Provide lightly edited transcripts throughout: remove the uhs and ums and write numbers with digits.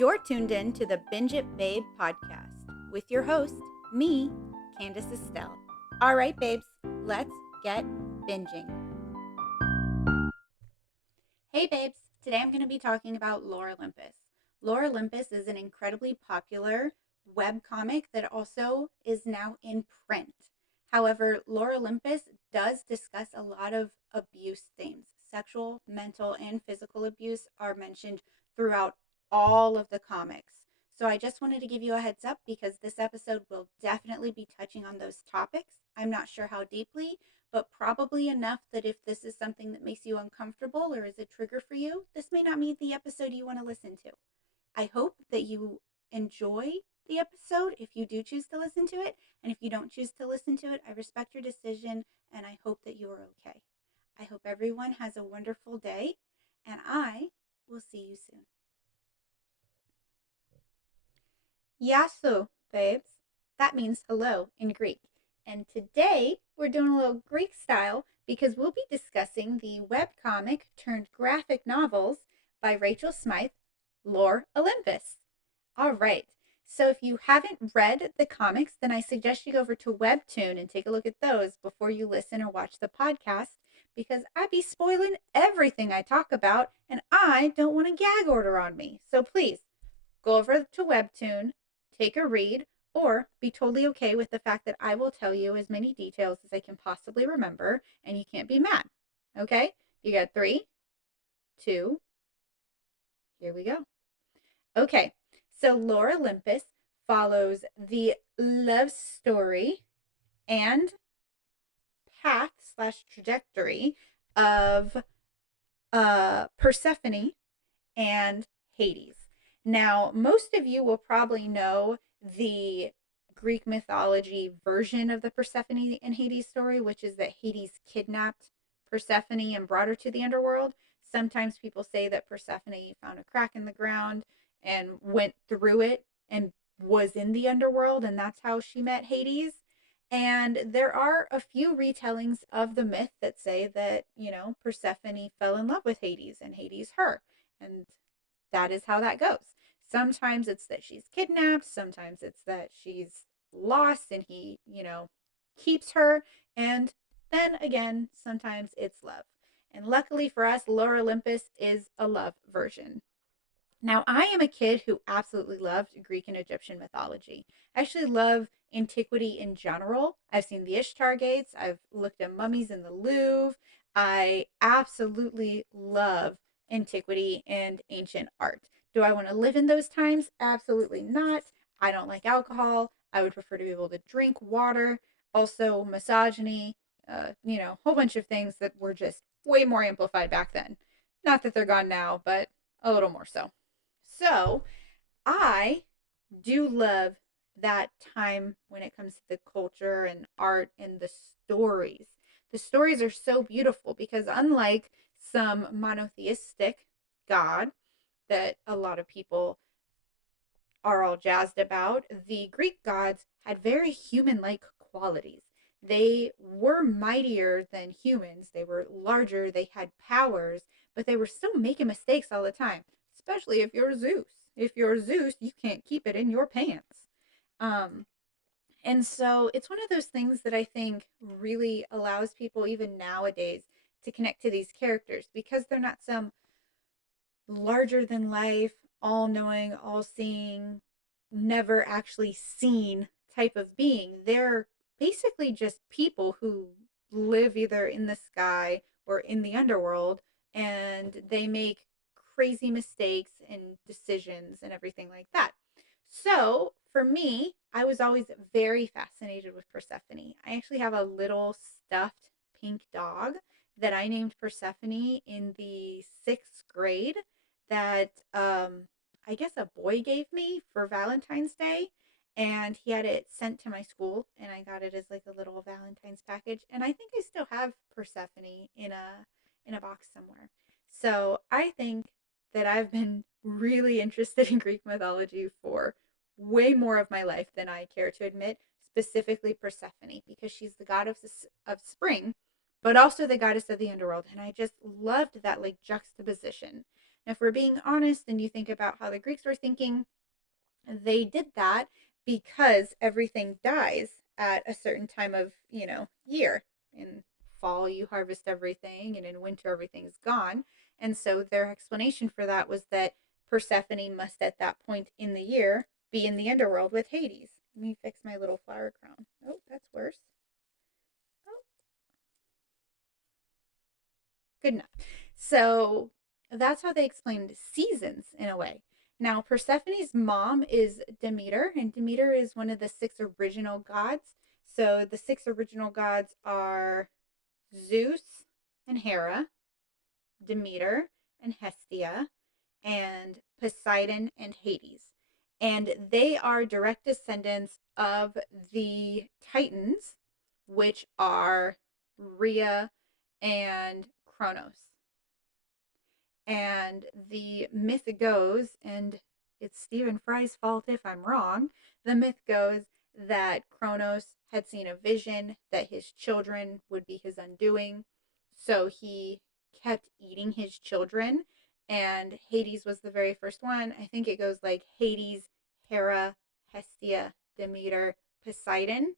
You're tuned in to the Binge It Babe podcast with your host, me, Candace Estelle. All right, babes, let's get binging. Hey, babes, today I'm going to be talking about Lore Olympus. Lore Olympus is an incredibly popular webcomic that also is now in print. However, Lore Olympus does discuss a lot of abuse themes. Sexual, mental, and physical abuse are mentioned throughout all of the comics. So I just wanted to give you a heads up because this episode will definitely be touching on those topics. I'm not sure how deeply, but probably enough that if this is something that makes you uncomfortable or is a trigger for you, this may not be the episode you want to listen to. I hope that you enjoy the episode if you do choose to listen to it. And if you don't choose to listen to it, I respect your decision and I hope that you are okay. I hope everyone has a wonderful day and I will see you soon. Yasu, babes. That means hello in Greek. And today we're doing a little Greek style because we'll be discussing the webcomic turned graphic novels by Rachel Smythe, Lore Olympus. All right. So if you haven't read the comics, then I suggest you go over to Webtoon and take a look at those before you listen or watch the podcast because I'd be spoiling everything I talk about and I don't want a gag order on me. So please go over to Webtoon, take a read, or be totally okay with the fact that I will tell you as many details as I can possibly remember and you can't be mad. Okay? You got 3, 2, here we go. Okay, so Lore Olympus follows the love story and path slash trajectory of Persephone and Hades. Now, most of you will probably know the Greek mythology version of the Persephone and Hades story, which is that Hades kidnapped Persephone and brought her to the underworld. Sometimes people say that Persephone found a crack in the ground and went through it and was in the underworld, and that's how she met Hades. And there are a few retellings of the myth that say that, Persephone fell in love with Hades and Hades her. And that is how that goes. Sometimes it's that she's kidnapped, sometimes it's that she's lost and he, keeps her. And then again, sometimes it's love. And luckily for us, Lore Olympus is a love version. Now, I am a kid who absolutely loved Greek and Egyptian mythology. I actually love antiquity in general. I've seen the Ishtar Gates, I've looked at mummies in the Louvre. I absolutely love antiquity and ancient art. Do I want to live in those times? Absolutely not. I don't like alcohol. I would prefer to be able to drink water. Also, misogyny, whole bunch of things that were just way more amplified back then. Not that they're gone now, but a little more so. So I do love that time when it comes to the culture and art and the stories. The stories are so beautiful because unlike some monotheistic god that a lot of people are all jazzed about, the Greek gods had very human-like qualities. They were mightier than humans. They were larger. They had powers, but they were still making mistakes all the time, especially if you're Zeus. If you're Zeus, you can't keep it in your pants. Um, and so it's one of those things that I think really allows people, even nowadays, to connect to these characters because they're not some larger than life, all knowing, all seeing, never actually seen type of being. They're basically just people who live either in the sky or in the underworld and they make crazy mistakes and decisions and everything like that. So for me, I was always very fascinated with Persephone. I actually have a little stuffed pink dog that I named Persephone in the 6th grade that I guess a boy gave me for Valentine's Day. And he had it sent to my school and I got it as like a little Valentine's package. And I think I still have Persephone in a box somewhere. So I think that I've been really interested in Greek mythology for way more of my life than I care to admit, specifically Persephone, because she's the goddess of spring, but also the goddess of the underworld. And I just loved that like juxtaposition. And if we're being honest and you think about how the Greeks were thinking, they did that because everything dies at a certain time of, year. In fall, you harvest everything, and in winter, everything's gone. And so their explanation for that was that Persephone must, at that point in the year, be in the underworld with Hades. Let me fix my little flower crown. Oh, that's worse. Oh, good enough. So that's how they explained seasons in a way. Now, Persephone's mom is Demeter, and Demeter is one of the six original gods. So the six original gods are Zeus and Hera, Demeter and Hestia, and Poseidon and Hades. And they are direct descendants of the Titans, which are Rhea and Kronos. And the myth goes, and it's Stephen Fry's fault if I'm wrong, the myth goes that Kronos had seen a vision that his children would be his undoing. So he kept eating his children. And Hades was the very first one. I think it goes like Hades, Hera, Hestia, Demeter, Poseidon.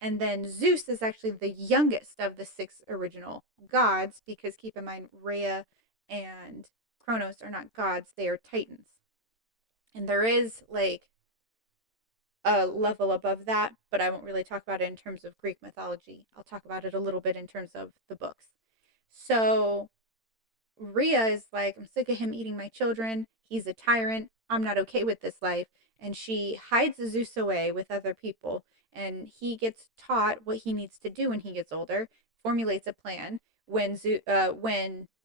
And then Zeus is actually the youngest of the six original gods because keep in mind, Rhea and Kronos are not gods, they are titans. And there is like a level above that, but I won't really talk about it in terms of Greek mythology. I'll talk about it a little bit in terms of the books. So Rhea is like, I'm sick of him eating my children. He's a tyrant. I'm not okay with this life. And she hides Zeus away with other people. And he gets taught what he needs to do when he gets older, formulates a plan. When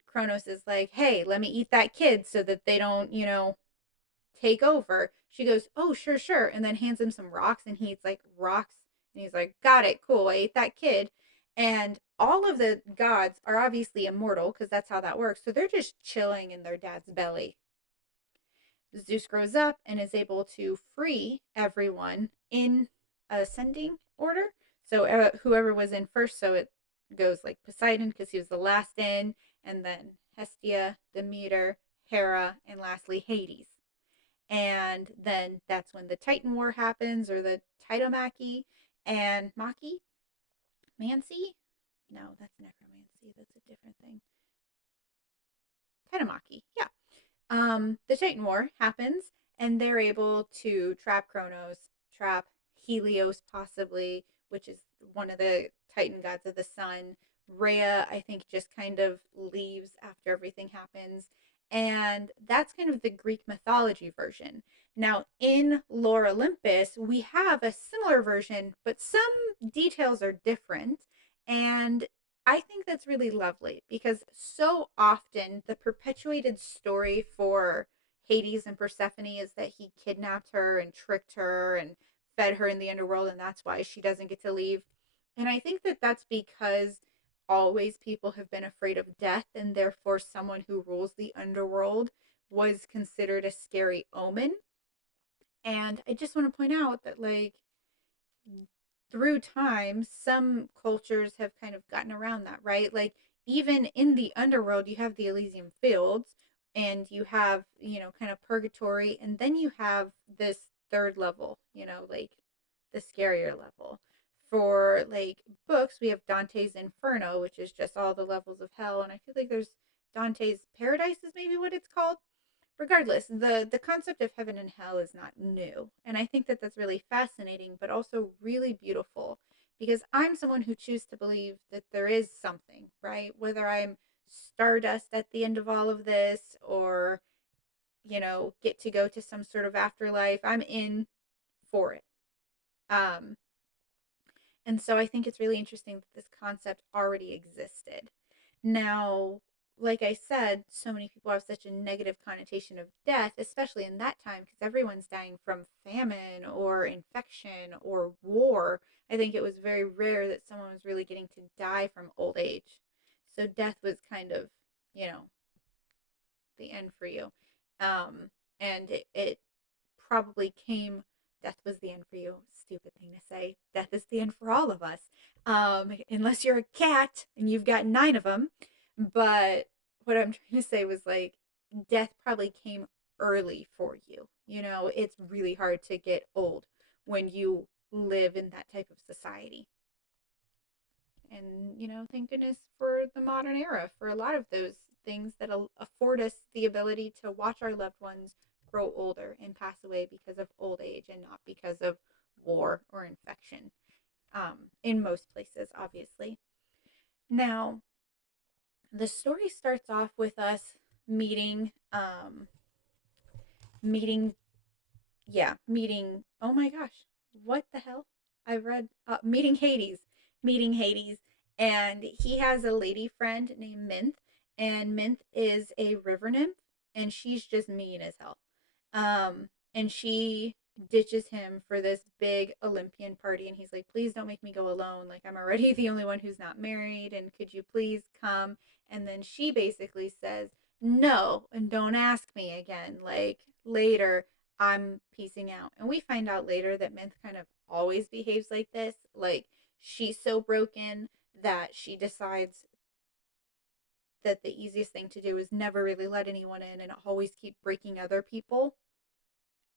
Kronos is like, hey, let me eat that kid so that they don't, take over. She goes, oh, sure, sure. And then hands him some rocks and he eats like rocks. And he's like, got it, cool. I ate that kid. And all of the gods are obviously immortal because that's how that works. So they're just chilling in their dad's belly. Zeus grows up and is able to free everyone in ascending order. So whoever was in first, so it goes like Poseidon because he was the last in, and then Hestia, Demeter, Hera, and lastly Hades. And then that's when the Titan War happens, or the Titomachy and Maki, Mancy. No, that's necromancy. That's a different thing. Titomachy, yeah. The Titan War happens, and they're able to trap Kronos, trap Helios, possibly, which is one of the Titan gods of the sun. Rhea, I think, just kind of leaves after everything happens. And that's kind of the Greek mythology version. Now, in Lore Olympus, we have a similar version, but some details are different. And I think that's really lovely because so often the perpetuated story for Hades and Persephone is that he kidnapped her and tricked her and fed her in the underworld, and that's why she doesn't get to leave. And I think that that's because always people have been afraid of death, and therefore someone who rules the underworld was considered a scary omen. And I just want to point out that, like, through time, some cultures have kind of gotten around that, right? Like, even in the underworld, you have the Elysium Fields and you have, kind of purgatory, and then you have this third level, like the scarier level. For like books, we have Dante's Inferno, which is just all the levels of hell, and I feel like there's Dante's Paradise is maybe what it's called. Regardless, the concept of heaven and hell is not new, and I think that that's really fascinating but also really beautiful because I'm someone who chooses to believe that there is something, right? Whether I'm stardust at the end of all of this, or get to go to some sort of afterlife, I'm in for it. um and so I think it's really interesting that this concept already existed. Now, like I said, so many people have such a negative connotation of death, especially in that time, because everyone's dying from famine or infection or war. I think it was very rare that someone was really getting to die from old age. So death was kind of, you know, the end for you. And it probably came, death was the end for you. Stupid thing to say. Death is the end for all of us. Unless you're a cat and you've got 9 of them. But what I'm trying to say was, like, death probably came early for you. You know, it's really hard to get old when you live in that type of society. And, you know, thank goodness for the modern era for a lot of those things that afford us the ability to watch our loved ones grow older and pass away because of old age and not because of war or infection, in most places, obviously. Now, the story starts off with us meeting, meeting, yeah, meeting, oh my gosh, what the hell? I read, meeting Hades, and he has a lady friend named Mint, and Mint is a river nymph, and she's just mean as hell. And she ditches him for this big Olympian party, and he's like, "Please don't make me go alone. Like I'm already the only one who's not married, and could you please come?" And then she basically says, "No, and don't ask me again. Like later, I'm piecing out." And we find out later that Mint kind of always behaves like this. Like she's so broken that she decides that the easiest thing to do is never really let anyone in and always keep breaking other people.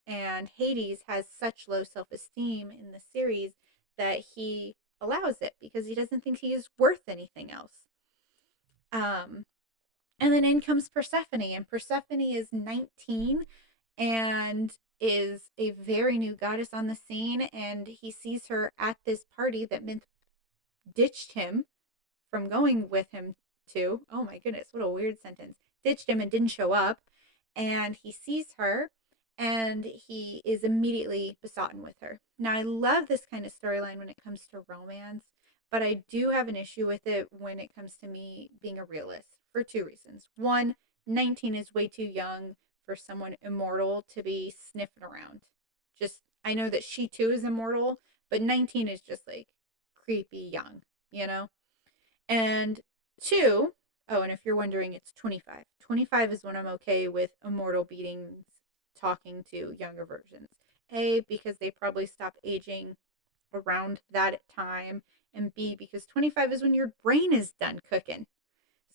And Hades has such low self esteem in the series that he allows it because he doesn't think he is worth anything else. Um, and then in comes Persephone, and Persephone is 19 and is a very new goddess on the scene. And he sees her at this party that Mint ditched him from going with him to. Oh my goodness, what a weird sentence. Ditched him and didn't show up. And he sees her and he is immediately besotten with her. Now, I love this kind of storyline when it comes to romance, but I do have an issue with it when it comes to me being a realist for two reasons. One, 19 is way too young for someone immortal to be sniffing around. Just, I know that she too is immortal, but 19 is just like creepy young, you know? And two, oh, and if you're wondering, it's 25. 25 is when I'm okay with immortal beings talking to younger versions. A, because they probably stop aging around that time. And B, because 25 is when your brain is done cooking.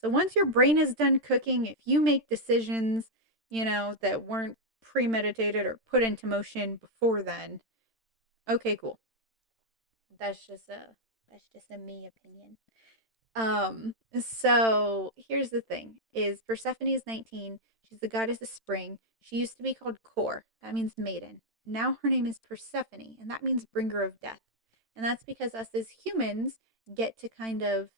So once your brain is done cooking, if you make decisions, you know, that weren't premeditated or put into motion before then, okay, cool. That's just a me opinion. So here's the thing is Persephone is 19. She's the goddess of spring. She used to be called Kor. That means maiden. Now her name is Persephone, and that means bringer of death. And that's because us as humans get to kind of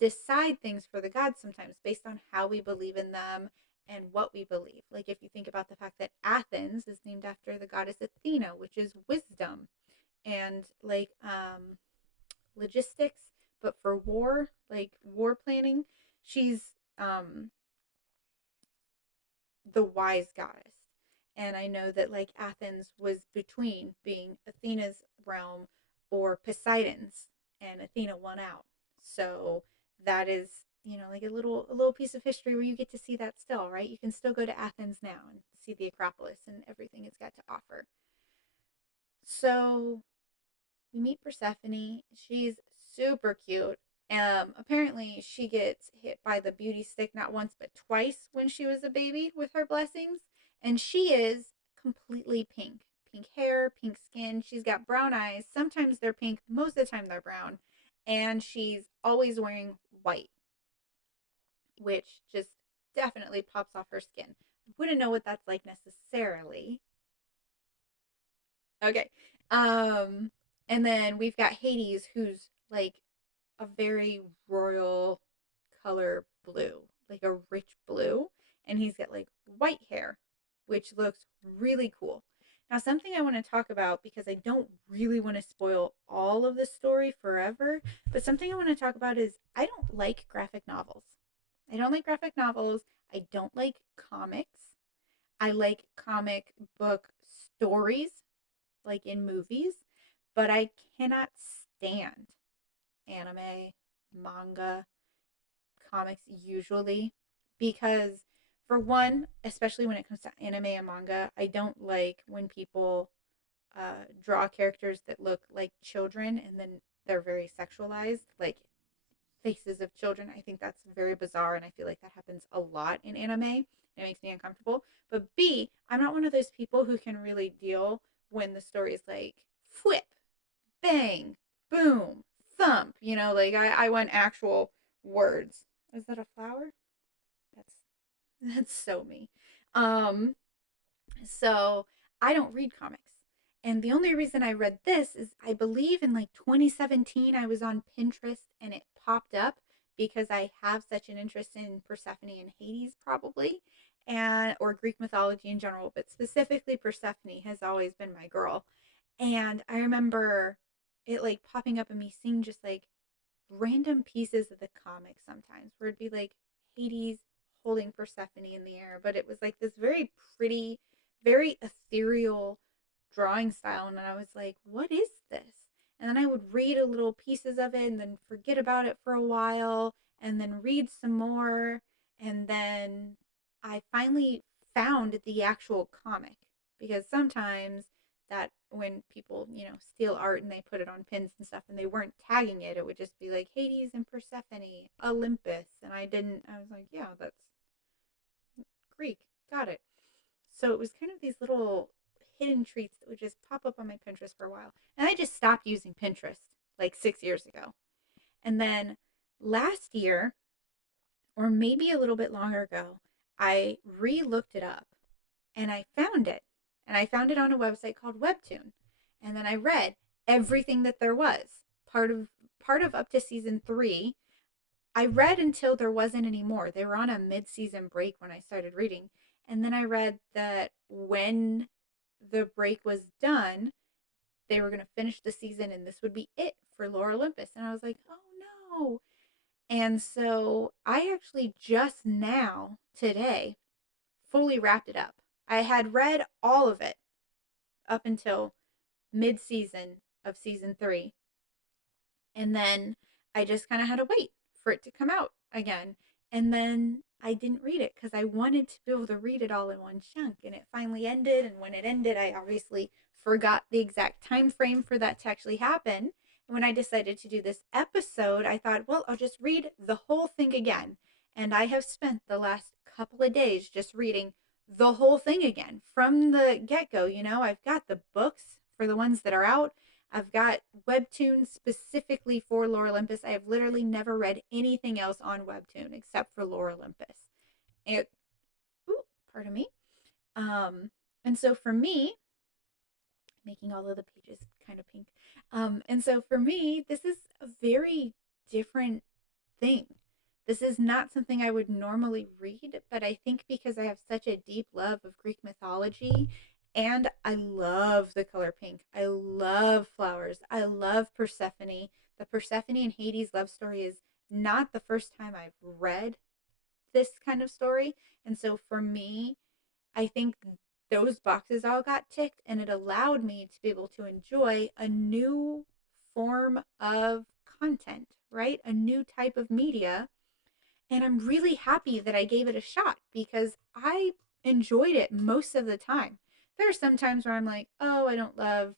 decide things for the gods sometimes based on how we believe in them and what we believe. Like if you think about the fact that Athens is named after the goddess Athena, which is wisdom, and like logistics, but for war, like war planning, she's the wise goddess. And I know that like Athens was between being Athena's realm or Poseidon's, and Athena won out. So that is, you know, like a little piece of history where you get to see that still, right? You can still go to Athens now and see the Acropolis and everything it's got to offer. So we meet Persephone. She's super cute. Apparently, she gets hit by the beauty stick not once but twice when she was a baby with her blessings, and she is completely pink. Pink hair, pink skin. She's got brown eyes. Sometimes they're pink, most of the time they're brown, and she's always wearing white, which just definitely pops off her skin. I wouldn't know what that's like necessarily. Okay. Um, and then we've got Hades, who's like a very royal color blue, like a rich blue, and he's got like white hair, which looks really cool. Now, something I want to talk about because I don't really want to spoil all of the story forever, but something I want to talk about is I don't like graphic novels. I don't like graphic novels. I don't like comics. I like comic book stories, like in movies, but I cannot stand anime, manga, comics usually because for one, especially when it comes to anime and manga, I don't like when people draw characters that look like children and then they're very sexualized, like faces of children. I think that's very bizarre, and I feel like that happens a lot in anime. and it makes me uncomfortable. But B, I'm not one of those people who can really deal when the story is like whip, bang, boom, thump. Like I want actual words. Is that a flower? That's that's so me. Um, so I don't read comics. And the only reason I read this is I believe in like 2017 I was on Pinterest and it popped up because I have such an interest in Persephone and Hades probably, and or Greek mythology in general, but specifically Persephone has always been my girl. And I remember it like popping up and me seeing just like random pieces of the comic sometimes where it'd be like Hades holding Persephone in the air, but it was like this very pretty, very ethereal drawing style. And I was like, what is this? And then I would read a little pieces of it and then forget about it for a while and then read some more. And then I finally found the actual comic because sometimes that when people, steal art and they put it on pins and stuff and they weren't tagging it, it would just be like Hades and Persephone, Olympus. And I was like, yeah, that's Greek. Got it. So it was kind of these little hidden treats that would just pop up on my Pinterest for a while. And I just stopped using Pinterest like 6 years ago. And then last year, or maybe a little bit longer ago, I re looked it up and I found it. And I found it on a website called Webtoon. And then I read everything that there was. Part of up to season 3. I read until there wasn't any more. They were on a mid-season break when I started reading. And then I read that when the break was done, they were going to finish the season and this would be it for Lore Olympus. And I was like, oh no. And so I actually just now, today, fully wrapped it up. I had read all of it up until mid season of season 3. And then I just kind of had to wait for it to come out again. And then I didn't read it because I wanted to be able to read it all in one chunk. And it finally ended. And when it ended, I obviously forgot the exact time frame for that to actually happen. And when I decided to do this episode, I thought, well, I'll just read the whole thing again. And I have spent the last couple of days just reading the whole thing again from the get go. I've got the books for the ones that are out. I've got webtoons specifically for Lore Olympus. I have literally never read anything else on webtoon except for Lore Olympus. It, ooh, pardon me. And so for me, making all of the pages kind of pink. And so for me, this is a very different thing. This is not something I would normally read, but I think because I have such a deep love of Greek mythology and I love the color pink. I love flowers. I love Persephone. The Persephone and Hades love story is not the first time I've read this kind of story. And so for me, I think those boxes all got ticked and it allowed me to be able to enjoy a new form of content, right? A new type of media. And I'm really happy that I gave it a shot because I enjoyed it most of the time. There are some times where I'm like, oh, I don't love,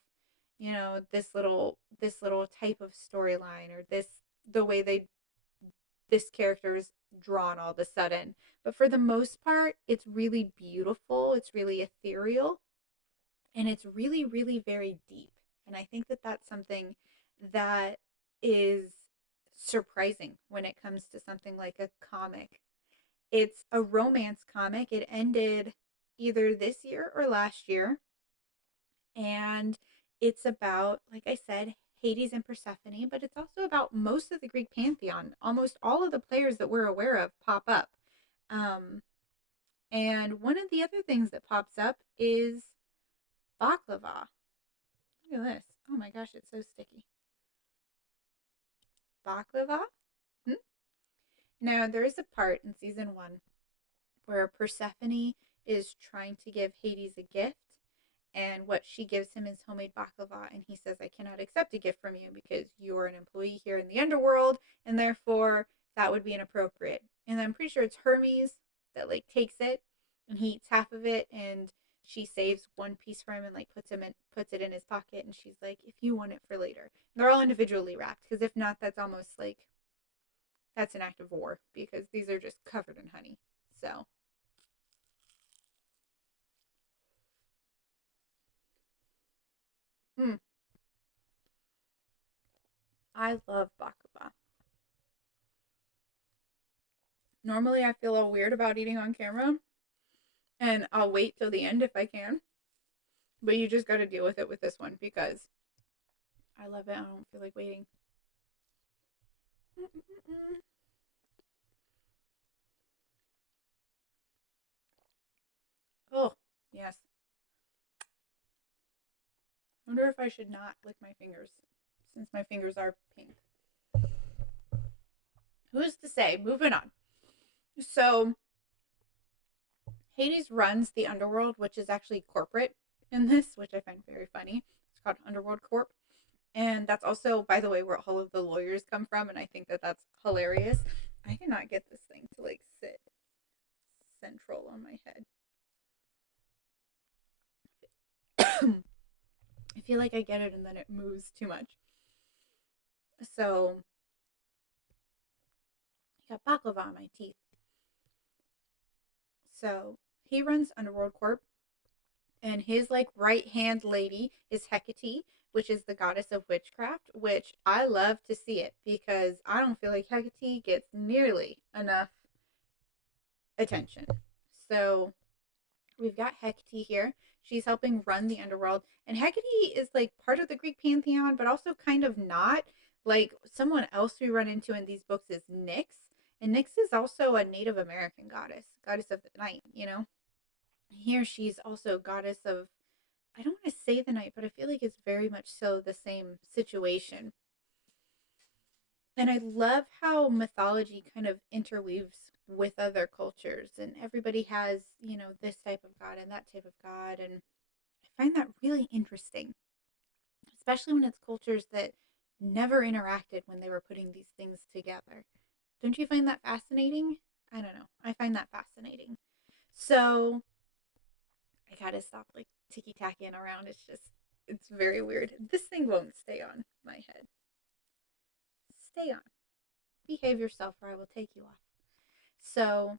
this little type of storyline or the way this character is drawn all of a sudden. But for the most part, it's really beautiful. It's really ethereal. And it's really, really very deep. And I think that that's something that is surprising when it comes to something like a comic. It's a romance comic. It ended either this year or last year. And it's about, like I said, Hades and Persephone, but it's also about most of the Greek pantheon. Almost all of the players that we're aware of pop up. Um, and one of the other things that pops up is baklava. Look at this. Oh my gosh, it's so sticky. Baklava? Hmm? Now, there is a part in season 1 where Persephone is trying to give Hades a gift, and what she gives him is homemade baklava, and he says, I cannot accept a gift from you because you're an employee here in the underworld, and therefore that would be inappropriate. And I'm pretty sure it's Hermes that like takes it, and he eats half of it, and she saves one piece for him and like puts it in his pocket, and she's like, if you want it for later. And they're all individually wrapped because if not, that's almost like that's an act of war because these are just covered in honey. So I love baklava. Normally, I feel all weird about eating on camera, and I'll wait till the end if I can. But you just got to deal with it with this one because I love it. I don't feel like waiting. Oh, yes. I wonder if I should not lick my fingers since my fingers are pink. Who's to say? Moving on. So, Hades runs the underworld, which is actually corporate in this, which I find very funny. It's called Underworld Corp. And that's also, by the way, where all of the lawyers come from. And I think that that's hilarious. I cannot get this thing to like sit central on my head. I feel like I get it and then it moves too much. So, I got baklava on my teeth. So, he runs Underworld Corp, and his like right hand lady is Hecate, which is the goddess of witchcraft, which I love to see it because I don't feel like Hecate gets nearly enough attention. So we've got Hecate here. She's helping run the underworld, and Hecate is like part of the Greek pantheon, but also kind of not. Like someone else we run into in these books is Nyx, and Nyx is also a Native American goddess, goddess of the night. Here she's also goddess of, I don't want to say the night, but I feel like it's very much so the same situation. And I love how mythology kind of interweaves with other cultures, and everybody has, this type of god and that type of god. And I find that really interesting, especially when it's cultures that never interacted when they were putting these things together. Don't you find that fascinating? I don't know. I find that fascinating. So I gotta stop like ticky tacking around. It's very weird. This thing won't stay on my head. Stay on. Behave yourself or I will take you off. So,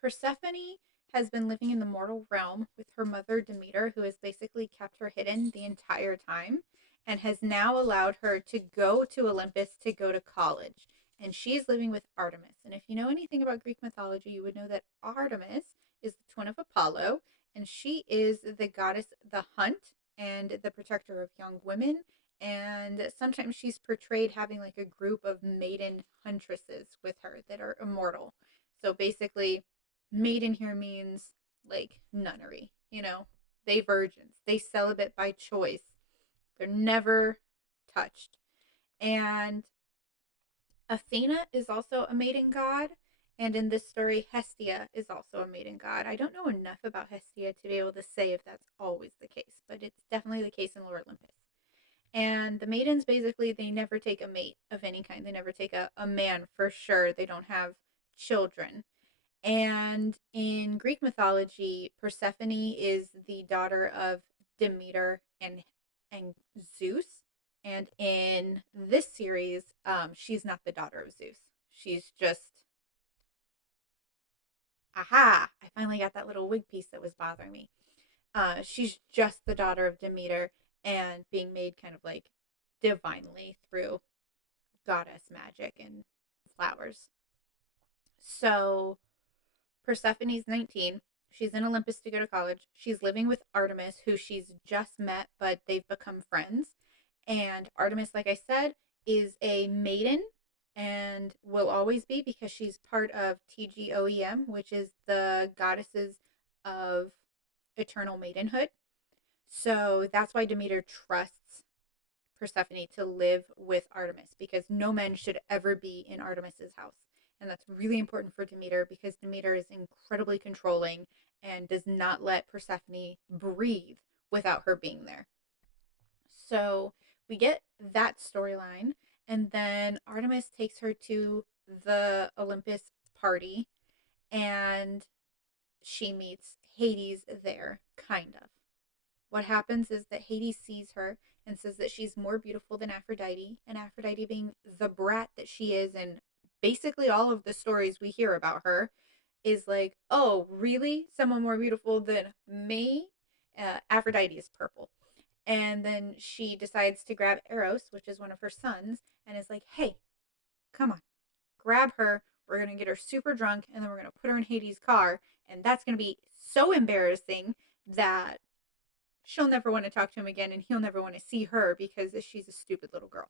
Persephone has been living in the mortal realm with her mother Demeter, who has basically kept her hidden the entire time and has now allowed her to go to Olympus to go to college. And she's living with Artemis. And if you know anything about Greek mythology, you would know that Artemis is the twin of Apollo, and she is the goddess of the hunt and the protector of young women. And sometimes she's portrayed having like a group of maiden huntresses with her that are immortal. So basically, maiden here means like nunnery, they virgins, they celibate by choice, they're never touched. And Athena is also a maiden god, and in this story Hestia is also a maiden god. I don't know enough about Hestia to be able to say if that's always the case, but it's definitely the case in Lore Olympus. And the maidens basically, they never take a mate of any kind, they never take a man for sure, they don't have children. And in Greek mythology, Persephone is the daughter of Demeter and Zeus. And in this series, she's not the daughter of Zeus. She's just, aha! I finally got that little wig piece that was bothering me. She's just the daughter of Demeter and being made kind of like divinely through goddess magic and flowers. So Persephone's 19. She's in Olympus to go to college. She's living with Artemis, who she's just met, but they've become friends. And Artemis, like I said, is a maiden and will always be because she's part of TGOEM, which is the goddesses of eternal maidenhood. So that's why Demeter trusts Persephone to live with Artemis because no men should ever be in Artemis's house. And that's really important for Demeter because Demeter is incredibly controlling and does not let Persephone breathe without her being there. So we get that storyline, and then Artemis takes her to the Olympus party, and she meets Hades there, kind of. What happens is that Hades sees her and says that she's more beautiful than Aphrodite, and Aphrodite, being the brat that she is, and basically all of the stories we hear about her, is like, oh, really? Someone more beautiful than me? Aphrodite is purple. And then she decides to grab Eros, which is one of her sons, and is like, hey, come on, grab her. We're going to get her super drunk, and then we're going to put her in Hades' car. And that's going to be so embarrassing that she'll never want to talk to him again, and he'll never want to see her because she's a stupid little girl.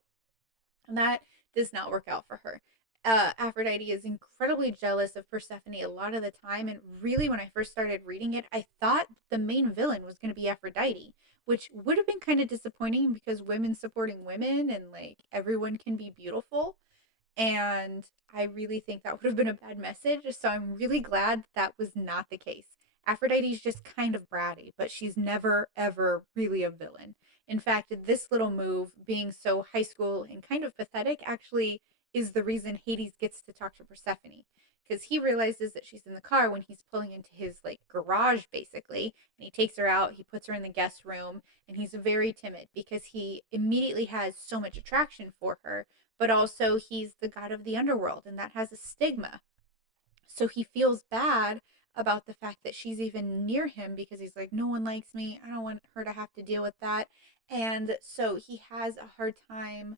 And that does not work out for her. Aphrodite is incredibly jealous of Persephone a lot of the time. And really, when I first started reading it, I thought the main villain was going to be Aphrodite, which would have been kind of disappointing because women supporting women and like everyone can be beautiful. And I really think that would have been a bad message. So I'm really glad that was not the case. Aphrodite's just kind of bratty, but she's never, ever really a villain. In fact, this little move, being so high school and kind of pathetic, actually is the reason Hades gets to talk to Persephone. Because he realizes that she's in the car when he's pulling into his like garage, basically, and he takes her out. He puts her in the guest room, and he's very timid because he immediately has so much attraction for her, but also he's the god of the underworld, and that has a stigma. So he feels bad about the fact that she's even near him because he's like, no one likes me. I don't want her to have to deal with that. And so he has a hard time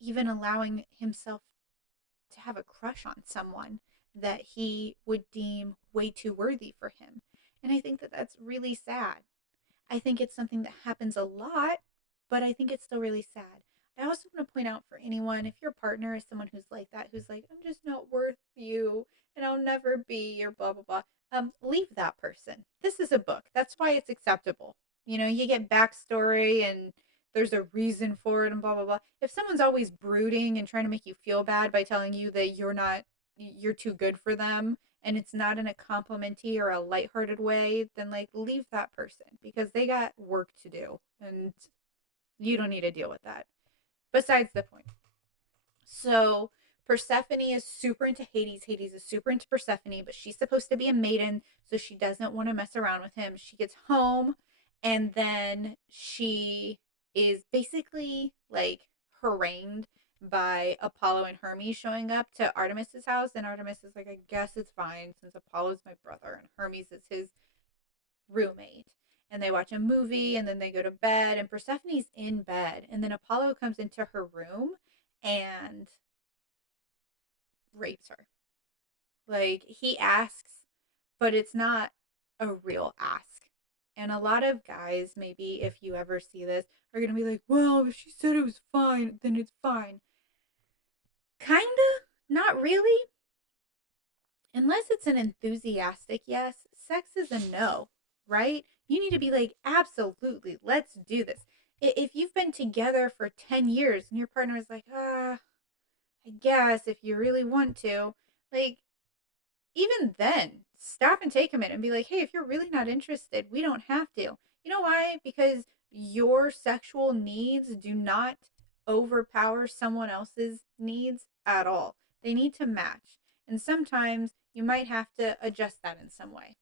even allowing himself to have a crush on someone that he would deem way too worthy for him. And I think that that's really sad. I think it's something that happens a lot, but I think it's still really sad. I also want to point out for anyone, if your partner is someone who's like that, who's like, I'm just not worth you and I'll never be, or blah, blah, blah, leave that person. This is a book. That's why it's acceptable. You know, you get backstory and there's a reason for it and blah, blah, blah. If someone's always brooding and trying to make you feel bad by telling you that you're too good for them, and it's not in a complimenty or a lighthearted way, then like leave that person because they got work to do and you don't need to deal with that. Besides the point. So Persephone is super into Hades. Hades is super into Persephone, but she's supposed to be a maiden, so she doesn't want to mess around with him. She gets home and then she is basically like harangued by Apollo and Hermes showing up to Artemis's house. And Artemis is like, I guess it's fine since Apollo's my brother and Hermes is his roommate. And they watch a movie and then they go to bed and Persephone's in bed. And then Apollo comes into her room and rapes her. Like he asks, but it's not a real ask. And a lot of guys, maybe if you ever see this, are going to be like, well, if she said it was fine, then it's fine. Kinda, not really. Unless it's an enthusiastic yes, sex is a no, right? You need to be like, absolutely, let's do this. If you've been together for 10 years and your partner is like, I guess if you really want to, like, even then, stop and take a minute and be like, hey, if you're really not interested, we don't have to. You know why? Because your sexual needs do not overpower someone else's needs at all. They need to match. And sometimes you might have to adjust that in some way.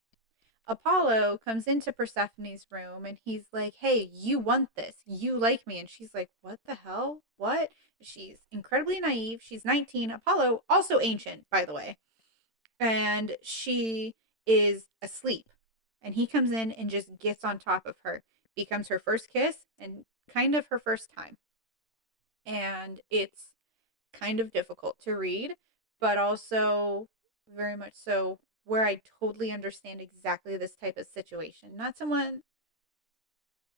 Apollo comes into Persephone's room and he's like, hey, you want this. You like me. And she's like, what the hell? What? She's incredibly naive. She's 19. Apollo, also ancient, by the way. And she is asleep. And he comes in and just gets on top of her. Becomes her first kiss and kind of her first time. And it's kind of difficult to read, but also very much so where I totally understand exactly this type of situation. Not someone,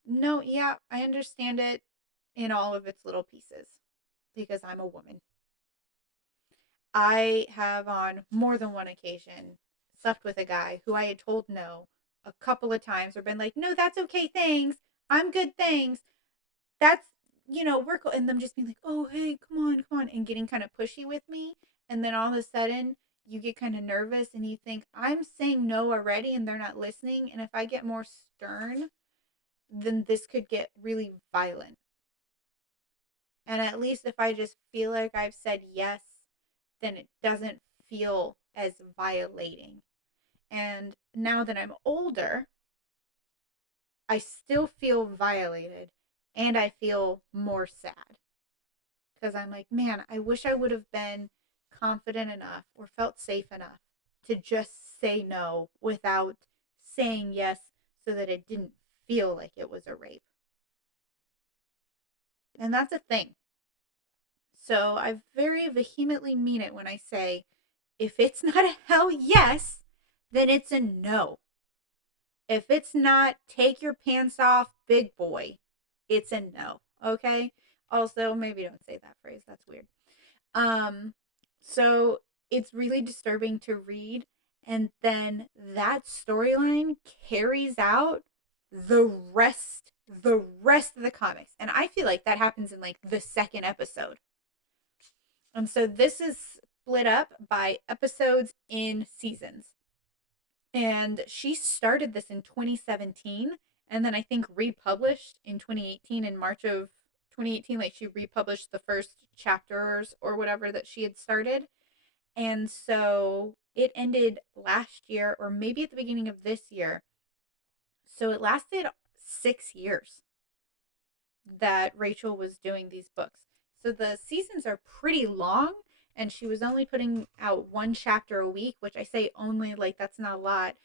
no, yeah, I understand it in all of its little pieces because I'm a woman. I have on more than one occasion slept with a guy who I had told no a couple of times or been like, no, that's okay, thanks. I'm good, thanks. That's, we're cool. And them just being like, oh, hey, come on, and getting kind of pushy with me. And then all of a sudden, you get kind of nervous and you think, I'm saying no already and they're not listening. And if I get more stern, then this could get really violent. And at least if I just feel like I've said yes, then it doesn't feel as violating. And now that I'm older, I still feel violated and I feel more sad because I'm like, man, I wish I would have been confident enough or felt safe enough to just say no without saying yes so that it didn't feel like it was a rape. And that's a thing. So I very vehemently mean it when I say if it's not a hell yes, then it's a no. If it's not take your pants off, big boy, it's a no. Okay? Also, maybe don't say that phrase. That's weird. Um so it's really disturbing to read, and then that storyline carries out the rest of the comics. And I feel like that happens in like the second episode. And so this is split up by episodes in seasons. And she started this in 2017, and then I think republished in 2018, in March of 2018. Like, she republished the first chapters or whatever that she had started. And so it ended last year, or maybe at the beginning of this year. So it lasted 6 years that Rachel was doing these books. So the seasons are pretty long, and she was only putting out one chapter a week, which I say only, like, that's not a lot.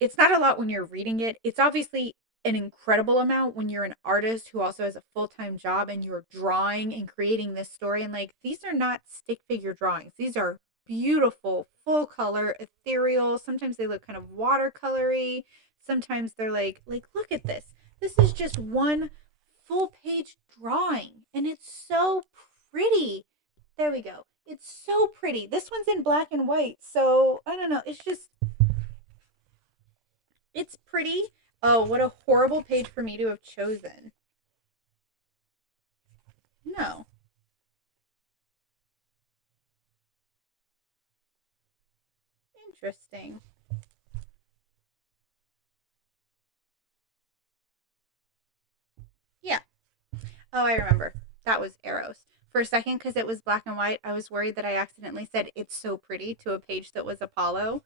It's not a lot when you're reading it. It's obviously an incredible amount when you're an artist who also has a full-time job and you're drawing and creating this story. And like, these are not stick figure drawings. These are beautiful, full color, ethereal. Sometimes they look kind of watercolory. Sometimes they're like look at this. This is just one full page drawing, and it's so pretty. There we go. It's so pretty. This one's in black and white, so I don't know. It's pretty. Oh, what a horrible page for me to have chosen. No. Interesting. Yeah. Oh, I remember. That was Arrows. For a second, because it was black and white, I was worried that I accidentally said "it's so pretty" to a page that was Apollo.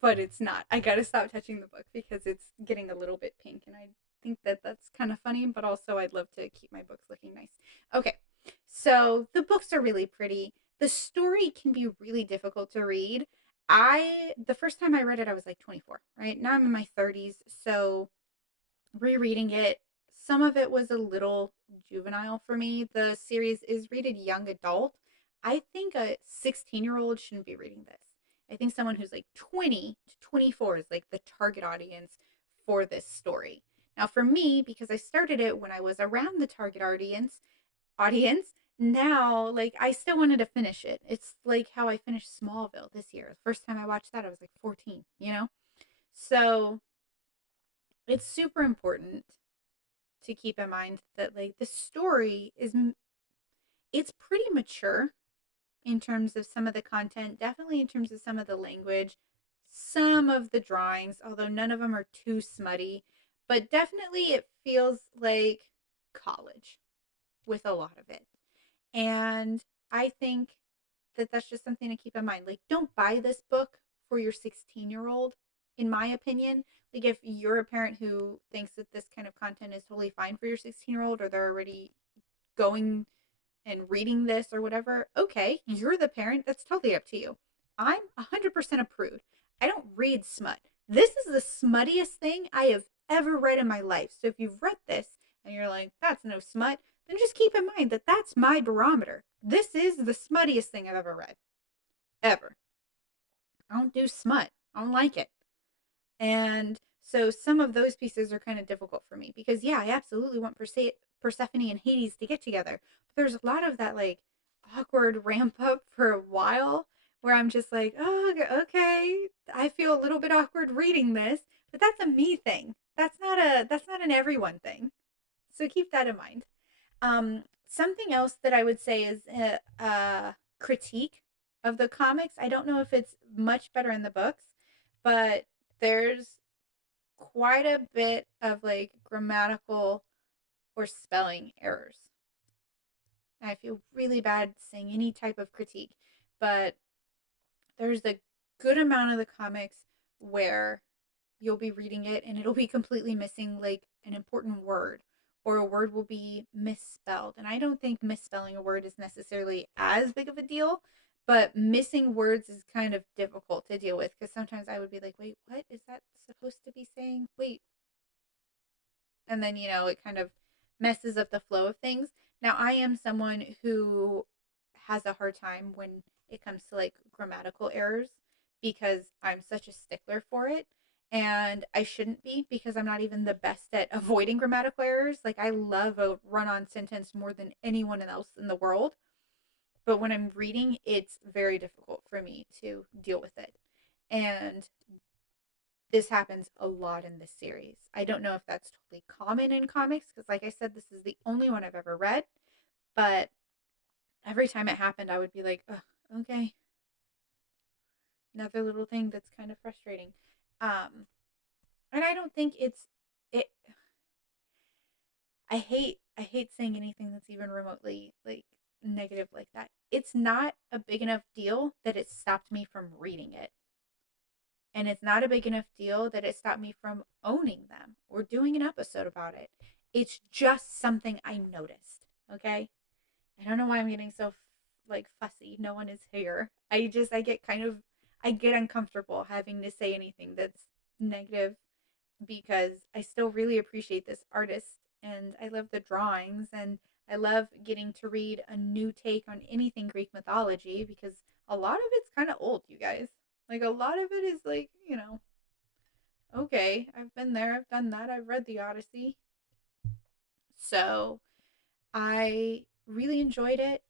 But it's not. I gotta stop touching the book because it's getting a little bit pink, and I think that that's kind of funny, but also I'd love to keep my books looking nice. Okay, so the books are really pretty. The story can be really difficult to read. The first time I read it, I was like 24, right? Now I'm in my 30s, so rereading it, some of it was a little juvenile for me. The series is rated young adult. I think a 16-year-old shouldn't be reading this. I think someone who's like 20 to 24 is like the target audience for this story. Now, for me, because I started it when I was around the target audience, now like I still wanted to finish it. It's like how I finished Smallville this year. The first time I watched that, I was like 14, you know? So it's super important to keep in mind that like the story is, it's pretty mature in terms of some of the content, definitely in terms of some of the language, some of the drawings, although none of them are too smutty, but definitely it feels like college with a lot of it. And I think that that's just something to keep in mind. Like, don't buy this book for your 16-year-old, in my opinion. Like, if you're a parent who thinks that this kind of content is totally fine for your 16-year-old, or they're already going and reading this or whatever, okay, you're the parent. That's totally up to you. I'm 100% a prude. I don't read smut. This is the smuttiest thing I have ever read in my life. So if you've read this and you're like, that's no smut, then just keep in mind that that's my barometer. This is the smuttiest thing I've ever read. Ever. I don't do smut. I don't like it. And so some of those pieces are kind of difficult for me because, yeah, I absolutely want Persephone and Hades to get together. But there's a lot of that, like, awkward ramp up for a while where I'm just like, oh, okay, I feel a little bit awkward reading this, but that's a me thing. That's not an everyone thing. So keep that in mind. Something else that I would say is a critique of the comics. I don't know if it's much better in the books, but there's quite a bit of like grammatical or spelling errors. I feel really bad saying any type of critique, but there's a good amount of the comics where you'll be reading it and it'll be completely missing like an important word, or a word will be misspelled. And I don't think misspelling a word is necessarily as big of a deal, but missing words is kind of difficult to deal with because sometimes I would be like, wait, what is that supposed to be saying? Wait. And then, it kind of messes up the flow of things. Now, I am someone who has a hard time when it comes to like grammatical errors because I'm such a stickler for it. And I shouldn't be because I'm not even the best at avoiding grammatical errors. Like, I love a run on sentence more than anyone else in the world. But when I'm reading, it's very difficult for me to deal with it. And this happens a lot in this series. I don't know if that's totally common in comics because, like I said, this is the only one I've ever read. But every time it happened, I would be like, ugh, okay, another little thing that's kind of frustrating. Um, and I don't think it. I hate saying anything that's even remotely like negative like that. It's not a big enough deal that it stopped me from reading it. And it's not a big enough deal that it stopped me from owning them or doing an episode about it. It's just something I noticed. Okay. I don't know why I'm getting so like fussy. No one is here. I get kind of I get uncomfortable having to say anything that's negative because I still really appreciate this artist and I love the drawings and I love getting to read a new take on anything Greek mythology because a lot of it's kind of old, you guys. Like a lot of it is like, okay, I've been there, I've done that, I've read the Odyssey. So, I really enjoyed it.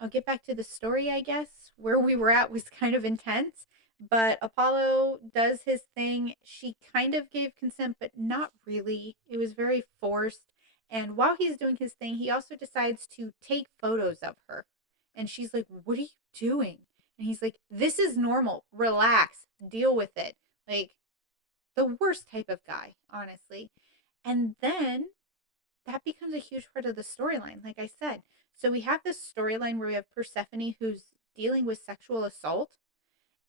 I'll get back to the story, I guess. Where we were at was kind of intense, but Apollo does his thing. She kind of gave consent, but not really. It was very forced. And while he's doing his thing, he also decides to take photos of her. And she's like, "What are you doing?" And he's like, "This is normal. Relax. Deal with it." Like, the worst type of guy, honestly. And then that becomes a huge part of the storyline, like I said. So we have this storyline where we have Persephone who's dealing with sexual assault,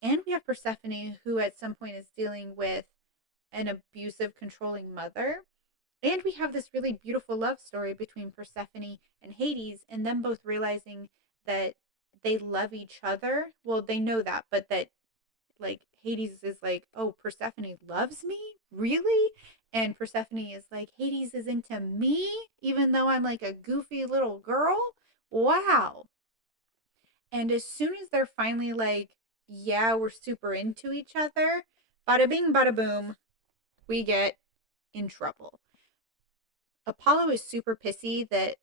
and we have Persephone who at some point is dealing with an abusive, controlling mother. And we have this really beautiful love story between Persephone and Hades, and them both realizing that they love each other. Well, they know that, but that like Hades is like, "Oh, Persephone loves me? Really?" And Persephone is like, "Hades is into me even though I'm like a goofy little girl?" Wow. And as soon as they're finally like, "Yeah, we're super into each other," bada bing bada boom, we get in trouble. Apollo is super pissy that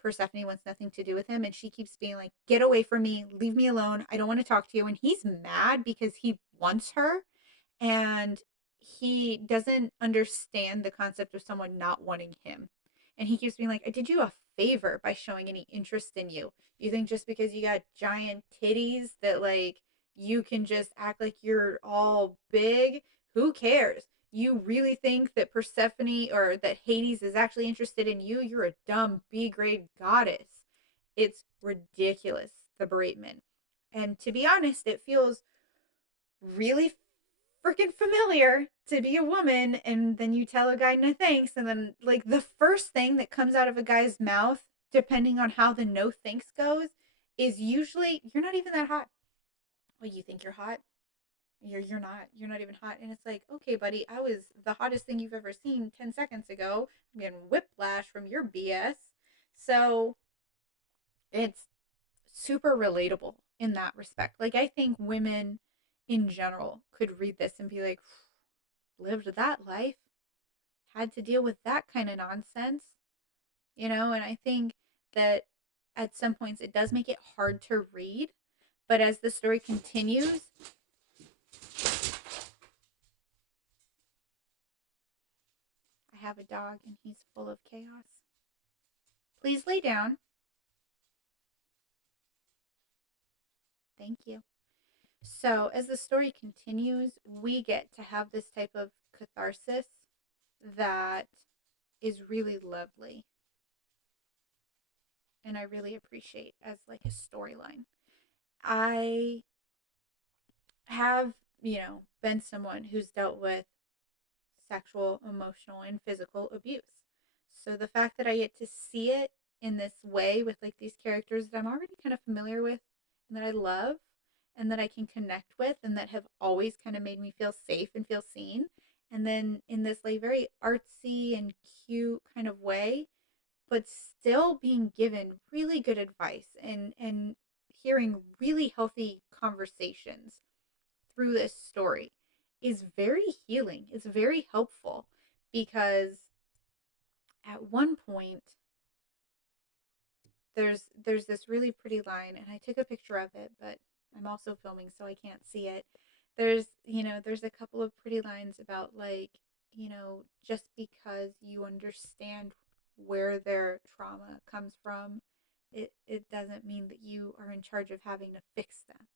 Persephone wants nothing to do with him, and she keeps being like, "Get away from me, leave me alone, I don't want to talk to you." And he's mad because he wants her, and he doesn't understand the concept of someone not wanting him. And he keeps being like, "I did you a favor by showing any interest in you. You think just because you got giant titties that like you can just act like you're all big? Who cares? You really think that Persephone or that Hades is actually interested in you? You're a dumb B grade goddess." It's ridiculous, the beratement. And to be honest, it feels really freaking familiar to be a woman and then you tell a guy no thanks and then like the first thing that comes out of a guy's mouth depending on how the no thanks goes is usually you're not even that hot. Well, you think you're hot? You're not even hot. And it's like, okay, buddy, I was the hottest thing you've ever seen 10 seconds ago. I'm getting whiplash from your BS. So it's super relatable in that respect. Like, I think women in general could read this and be like, lived that life, had to deal with that kind of nonsense. And I think that at some points it does make it hard to read, but as the story continues, I have a dog and he's full of chaos. Please lay down. Thank you. So, as the story continues, we get to have this type of catharsis that is really lovely and I really appreciate as like a storyline. I have, been someone who's dealt with sexual, emotional, and physical abuse. So the fact that I get to see it in this way with like these characters that I'm already kind of familiar with and that I love and that I can connect with and that have always kind of made me feel safe and feel seen. And then in this like very artsy and cute kind of way, but still being given really good advice and hearing really healthy conversations through this story is very healing. It's very helpful because at one point there's this really pretty line, and I took a picture of it, but I'm also filming so I can't see it. There's a couple of pretty lines about, like, just because you understand where their trauma comes from, it doesn't mean that you are in charge of having to fix them.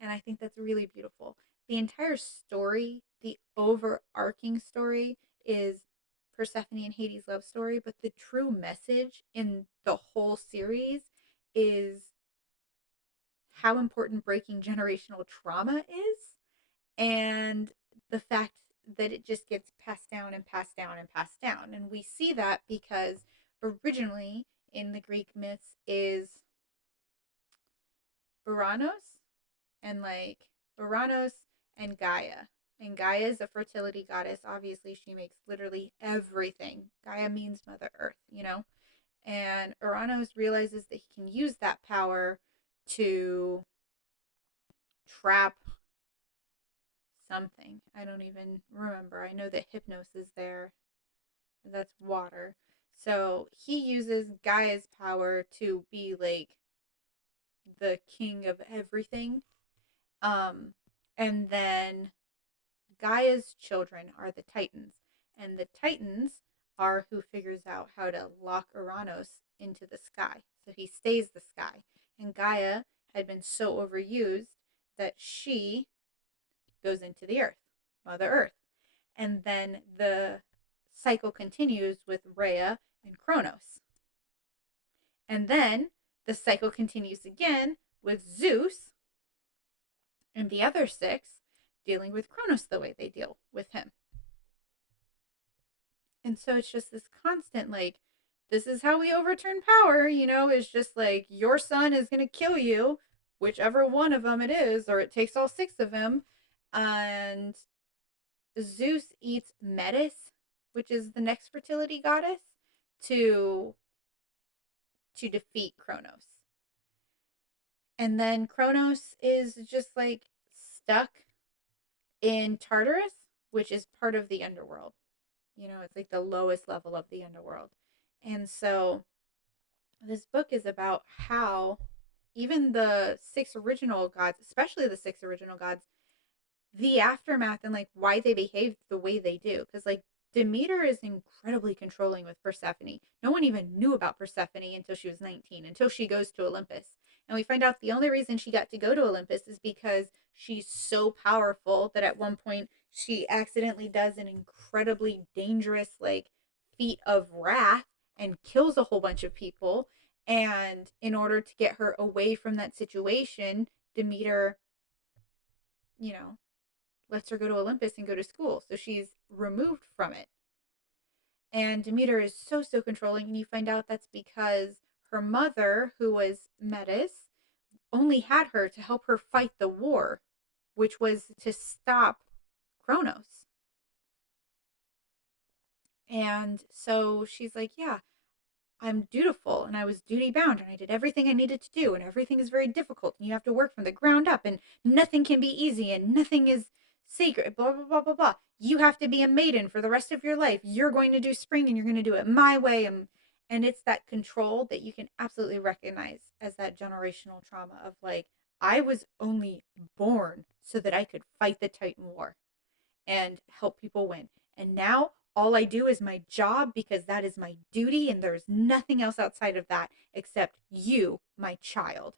And I think that's really beautiful. The entire story, the overarching story, is Persephone and Hades' love story, but the true message in the whole series is how important breaking generational trauma is, and the fact that it just gets passed down and passed down and passed down. And we see that because originally in the Greek myths is Uranus and like Uranus and Gaia. And Gaia is a fertility goddess. Obviously, she makes literally everything. Gaia means Mother Earth. And Uranus realizes that he can use that power to trap something. I don't even remember. I know that Hypnos is there. That's water. So he uses Gaia's power to be like the king of everything. Um, and then Gaia's children are the Titans, and the Titans are who figures out how to lock Uranus into the sky. So he stays the sky. And Gaia had been so overused that she goes into the earth, Mother Earth. And then the cycle continues with Rhea and Kronos. And then the cycle continues again with Zeus and the other six dealing with Kronos the way they deal with him. And so it's just this constant, like, this is how we overturn power, is just like your son is going to kill you, whichever one of them it is, or it takes all six of them. And Zeus eats Metis, which is the next fertility goddess, to defeat Kronos. And then Kronos is just like stuck in Tartarus, which is part of the underworld. It's like the lowest level of the underworld. And so this book is about how even the six original gods, especially the six original gods, the aftermath and like why they behave the way they do. Because like Demeter is incredibly controlling with Persephone. No one even knew about Persephone until she was 19, until she goes to Olympus. And we find out the only reason she got to go to Olympus is because she's so powerful that at one point she accidentally does an incredibly dangerous like feat of wrath and kills a whole bunch of people. And in order to get her away from that situation, Demeter, you know, lets her go to Olympus and go to school. So she's removed from it. And Demeter is so, so controlling. And you find out that's because her mother, who was Metis, only had her to help her fight the war, which was to stop Kronos. And so she's like, yeah, I'm dutiful and I was duty bound and I did everything I needed to do, and everything is very difficult and you have to work from the ground up and nothing can be easy and nothing is sacred, blah, blah, blah, blah, blah. You have to be a maiden for the rest of your life. You're going to do spring and you're going to do it my way. And it's that control that you can absolutely recognize as that generational trauma of like, I was only born so that I could fight the Titan War and help people win. And now all I do is my job because that is my duty, and there's nothing else outside of that except you, my child.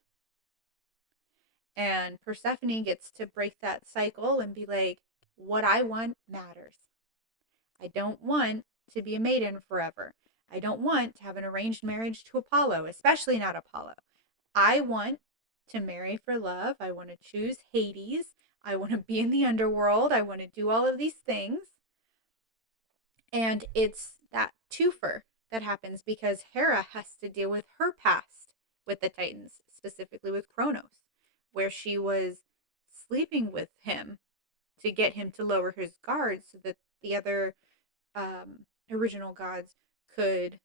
And Persephone gets to break that cycle and be like, what I want matters. I don't want to be a maiden forever. I don't want to have an arranged marriage to Apollo, especially not Apollo. I want to marry for love. I want to choose Hades. I want to be in the underworld. I want to do all of these things. And it's that twofer that happens because Hera has to deal with her past with the Titans, specifically with Kronos, where she was sleeping with him to get him to lower his guard so that the other original gods could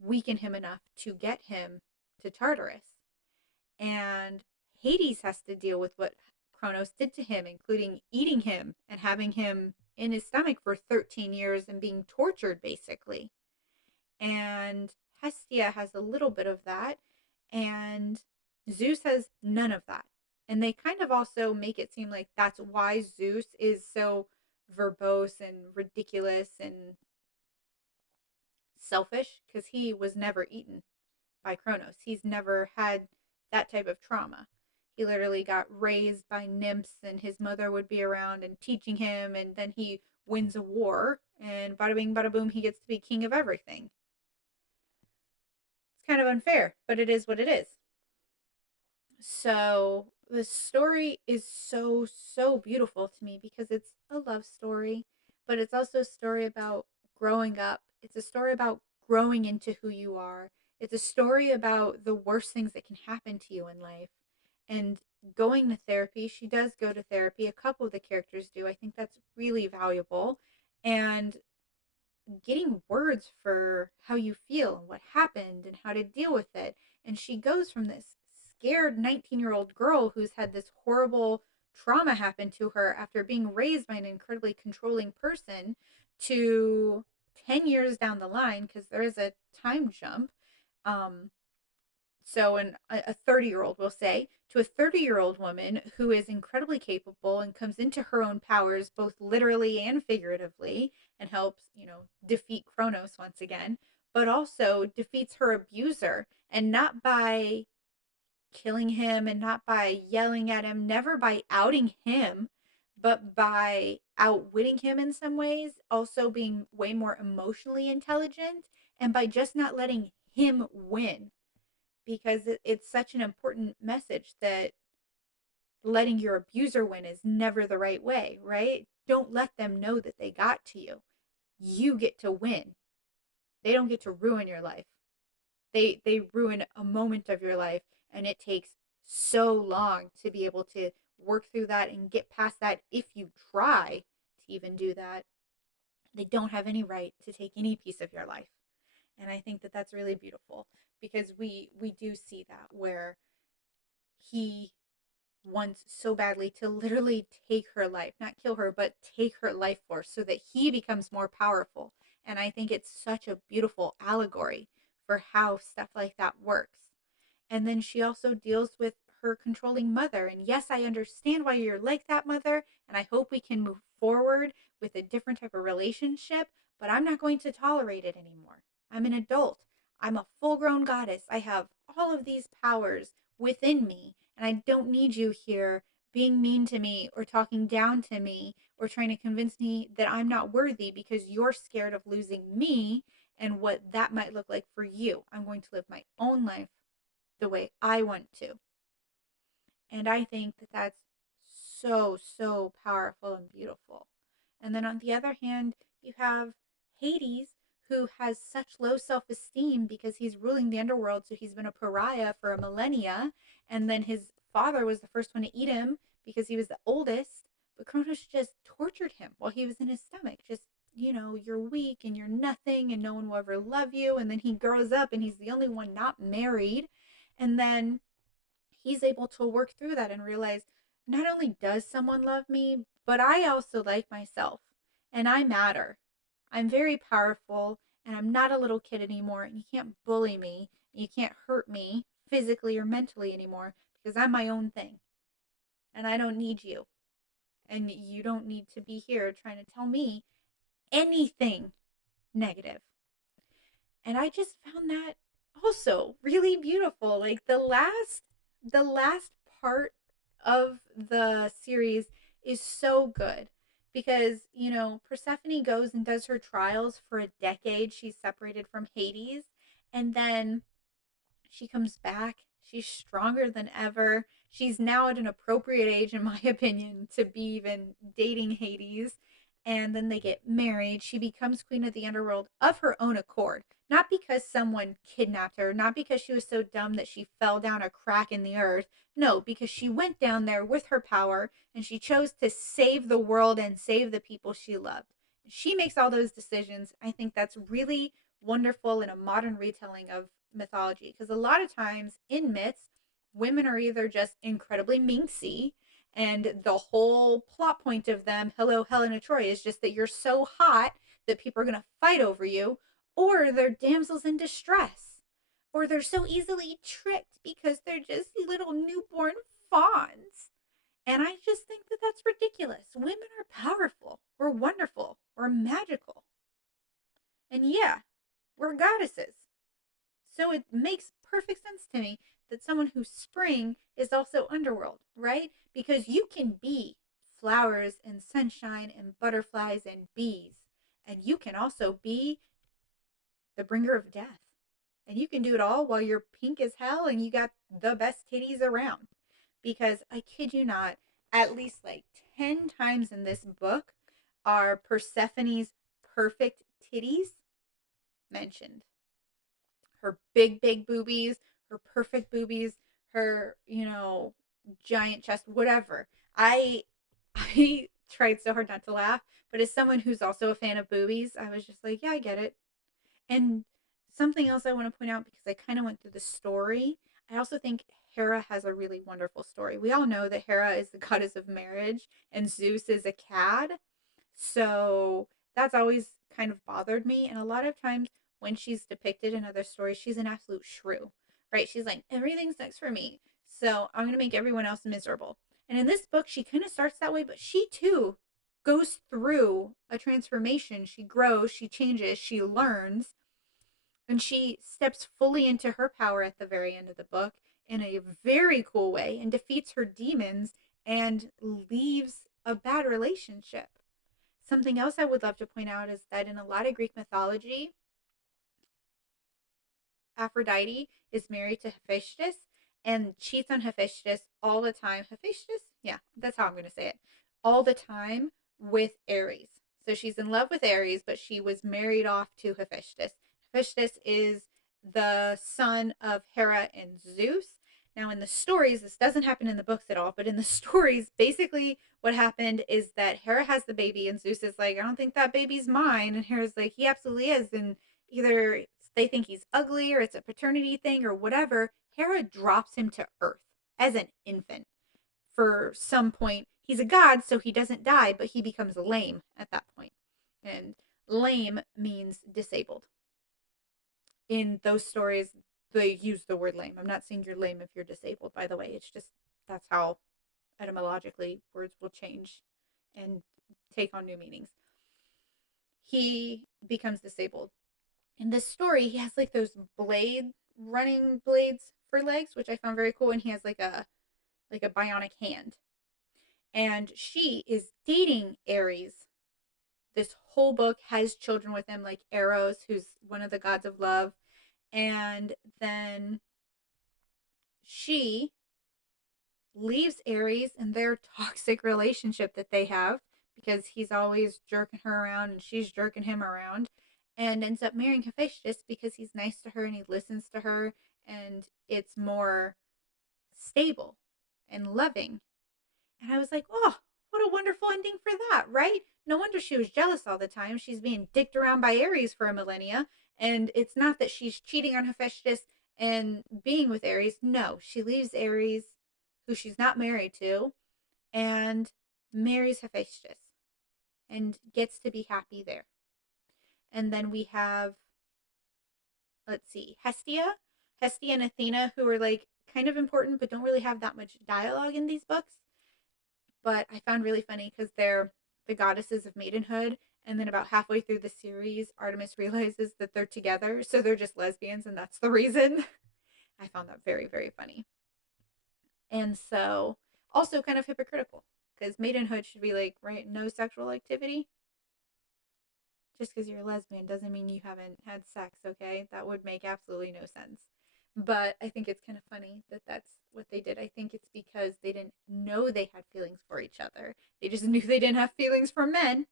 weaken him enough to get him to Tartarus. And Hades has to deal with what Kronos did to him, including eating him and having him in his stomach for 13 years and being tortured, basically. And Hestia has a little bit of that, and Zeus has none of that. And they kind of also make it seem like that's why Zeus is so verbose and ridiculous and selfish, because he was never eaten by Kronos. He's never had that type of trauma. He literally got raised by nymphs, and his mother would be around and teaching him, and then he wins a war, and bada bing, bada boom, he gets to be king of everything. It's kind of unfair, but it is what it is. So the story is so, so beautiful to me because it's a love story, but it's also a story about growing up. It's a story about growing into who you are. It's a story about the worst things that can happen to you in life and going to therapy. She does go to therapy. A couple of the characters do. I think that's really valuable. And getting words for how you feel and what happened and how to deal with it. And she goes from this scared 19-year-old girl who's had this horrible trauma happen to her after being raised by an incredibly controlling person to 10 years down the line, because there is a time jump. Um, so a 30-year-old will say, to a 30-year-old woman who is incredibly capable and comes into her own powers both literally and figuratively, and helps, defeat Kronos once again, but also defeats her abuser, and not by killing him and not by yelling at him, never by outing him, but by outwitting him in some ways, also being way more emotionally intelligent, and by just not letting him win, because it's such an important message that letting your abuser win is never the right way, right? Don't let them know that they got to you. You get to win. They don't get to ruin your life. They ruin a moment of your life, and it takes so long to be able to work through that and get past that. If you try to even do that, they don't have any right to take any piece of your life. And I think that that's really beautiful, because we do see that where he wants so badly to literally take her life, not kill her, but take her life force so that he becomes more powerful. And I think it's such a beautiful allegory for how stuff like that works. And then she also deals with her controlling mother. And yes, I understand why you're like that, mother. And I hope we can move forward with a different type of relationship, but I'm not going to tolerate it anymore. I'm an adult. I'm a full grown goddess. I have all of these powers within me. And I don't need you here being mean to me or talking down to me or trying to convince me that I'm not worthy because you're scared of losing me and what that might look like for you. I'm going to live my own life the way I want to. And I think that that's so, so powerful and beautiful. And then on the other hand, you have Hades, who has such low self esteem because he's ruling the underworld. So he's been a pariah for a millennia. And then his father was the first one to eat him because he was the oldest. But Kronos just tortured him while he was in his stomach. Just, you're weak and you're nothing and no one will ever love you. And then he grows up and he's the only one not married. And then he's able to work through that and realize, not only does someone love me, but I also like myself and I matter. I'm very powerful and I'm not a little kid anymore, and you can't bully me, and you can't hurt me physically or mentally anymore because I'm my own thing and I don't need you. And you don't need to be here trying to tell me anything negative. And I just found that also really beautiful. Like the last part of the series is so good because, Persephone goes and does her trials for a decade. She's separated from Hades, and then she comes back. She's stronger than ever. She's now at an appropriate age, in my opinion, to be even dating Hades. And then they get married. She becomes queen of the underworld of her own accord. Not because someone kidnapped her, not because she was so dumb that she fell down a crack in the earth. No, because she went down there with her power and she chose to save the world and save the people she loved. She makes all those decisions. I think that's really wonderful in a modern retelling of mythology. Because a lot of times in myths, women are either just incredibly minxy, and the whole plot point of them, hello, Helena Troy, is just that you're so hot that people are going to fight over you, or they're damsels in distress, or they're so easily tricked because they're just little newborn fawns. And I just think that that's ridiculous. Women are powerful. We're wonderful. We're magical. And yeah, we're goddesses. So it makes perfect sense to me that someone who's spring is also underworld, right? Because you can be flowers and sunshine and butterflies and bees. And you can also be the bringer of death. And you can do it all while you're pink as hell and you got the best titties around. Because I kid you not, at least like 10 times in this book are Persephone's perfect titties mentioned. Her big, big boobies, her perfect boobies, her, giant chest, whatever. I I tried so hard not to laugh, but as someone who's also a fan of boobies, I was just like, yeah, I get it. And something else I want to point out because I kind of went through the story, I also think Hera has a really wonderful story. We all know that Hera is the goddess of marriage and Zeus is a cad. So that's always kind of bothered me. And a lot of times when she's depicted in other stories, she's an absolute shrew, right? She's like, everything's next for me. So I'm going to make everyone else miserable. And in this book, she kind of starts that way, but she too goes through a transformation. She grows, she changes, she learns, and she steps fully into her power at the very end of the book in a very cool way and defeats her demons and leaves a bad relationship. Something else I would love to point out is that in a lot of Greek mythology, Aphrodite is married to Hephaestus and cheats on Hephaestus all the time. Hephaestus? Yeah, that's how I'm going to say it. All the time with Ares. So she's in love with Ares, but she was married off to Hephaestus. Hephaestus is the son of Hera and Zeus. Now, in the stories, this doesn't happen in the books at all, but in the stories, basically what happened is that Hera has the baby, and Zeus is like, I don't think that baby's mine. And Hera's like, he absolutely is. And either they think he's ugly or it's a paternity thing or whatever, Hera drops him to earth as an infant for some point. He's a god, so he doesn't die, but he becomes lame at that point. And lame means disabled. In those stories, they use the word lame. I'm not saying you're lame if you're disabled, by the way. It's just that's how etymologically words will change and take on new meanings. He becomes disabled. In this story, he has like those running blades for legs, which I found very cool, and he has like a bionic hand. And she is dating Ares. This whole book has children with him, like Eros, who's one of the gods of love. And then she leaves Ares in their toxic relationship that they have because he's always jerking her around and she's jerking him around, and ends up marrying Hephaestus because he's nice to her and he listens to her and it's more stable and loving. And I was like, oh, what a wonderful ending for that, right? No wonder she was jealous all the time. She's being dicked around by Ares for a millennia. And it's not that she's cheating on Hephaestus and being with Ares. No, she leaves Ares, who she's not married to, and marries Hephaestus and gets to be happy there. And then we have, let's see, Hestia and Athena, who are like kind of important but don't really have that much dialogue in these books. But I found really funny because they're the goddesses of maidenhood. And then about halfway through the series, Artemis realizes that they're together. So they're just lesbians, and that's the reason. I found that very, very funny. And so also kind of hypocritical because maidenhood should be like, right, no sexual activity. Just because you're a lesbian doesn't mean you haven't had sex, okay? That would make absolutely no sense. But I think it's kind of funny that that's what they did. I think it's because they didn't know they had feelings for each other. They just knew they didn't have feelings for men.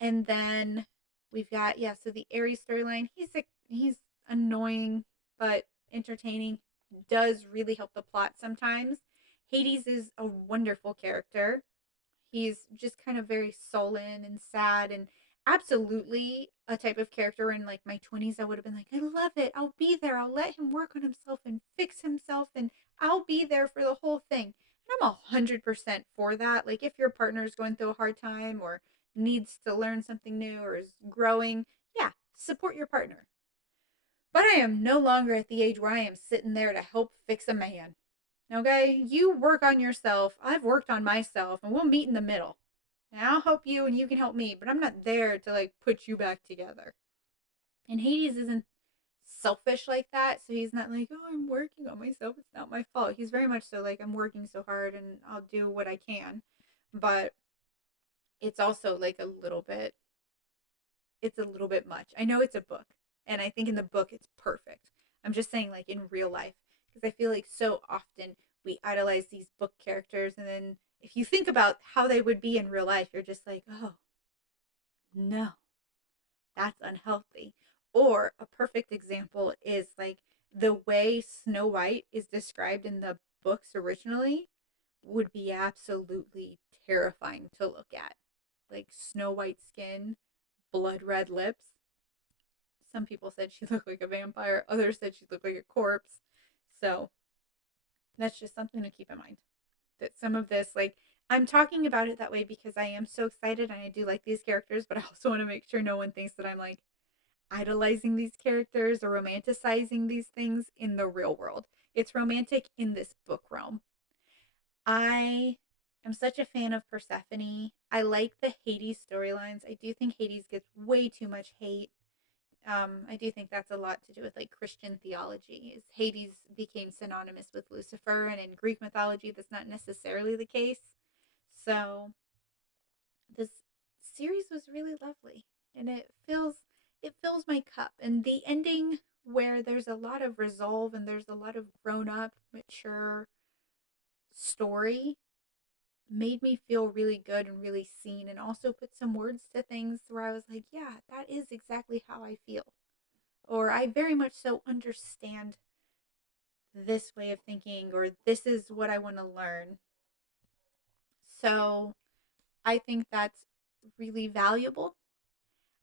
And then we've got, yeah, so the Ares storyline. He's annoying but entertaining. Does really help the plot sometimes. Hades is a wonderful character. He's just kind of very sullen and sad, and absolutely a type of character in like my 20s. I would have been like, I love it. I'll be there. I'll let him work on himself and fix himself and I'll be there for the whole thing. And I'm 100% for that. Like if your partner is going through a hard time or needs to learn something new or is growing, yeah, support your partner. But I am no longer at the age where I am sitting there to help fix a man. Okay? You work on yourself. I've worked on myself, and we'll meet in the middle. And I'll help you, and you can help me, but I'm not there to like put you back together. And Hades isn't selfish like that, so he's not like, oh, I'm working on myself. It's not my fault. He's very much so like, I'm working so hard, and I'll do what I can. But it's also like it's a little bit much. I know it's a book, and I think in the book it's perfect. I'm just saying, like in real life, because I feel like so often we idolize these book characters, and then if you think about how they would be in real life, you're just like, oh, no, that's unhealthy. Or a perfect example is like the way Snow White is described in the books originally would be absolutely terrifying to look at. Like Snow White skin, blood red lips. Some people said she looked like a vampire, others said she looked like a corpse. So that's just something to keep in mind. That some of this, like, I'm talking about it that way because I am so excited and I do like these characters, but I also want to make sure no one thinks that I'm like idolizing these characters or romanticizing these things in the real world. It's romantic in this book realm. I am such a fan of Persephone. I like the Hades storylines. I do think Hades gets way too much hate. I do think that's a lot to do with like Christian theology. Is Hades became synonymous with Lucifer, and in Greek mythology, that's not necessarily the case. So this series was really lovely, and it fills my cup. And the ending, where there's a lot of resolve and there's a lot of grown up, mature story, made me feel really good and really seen, and also put some words to things where I was like, yeah, that is exactly how I feel. Or I very much so understand this way of thinking, or this is what I want to learn. So I think that's really valuable.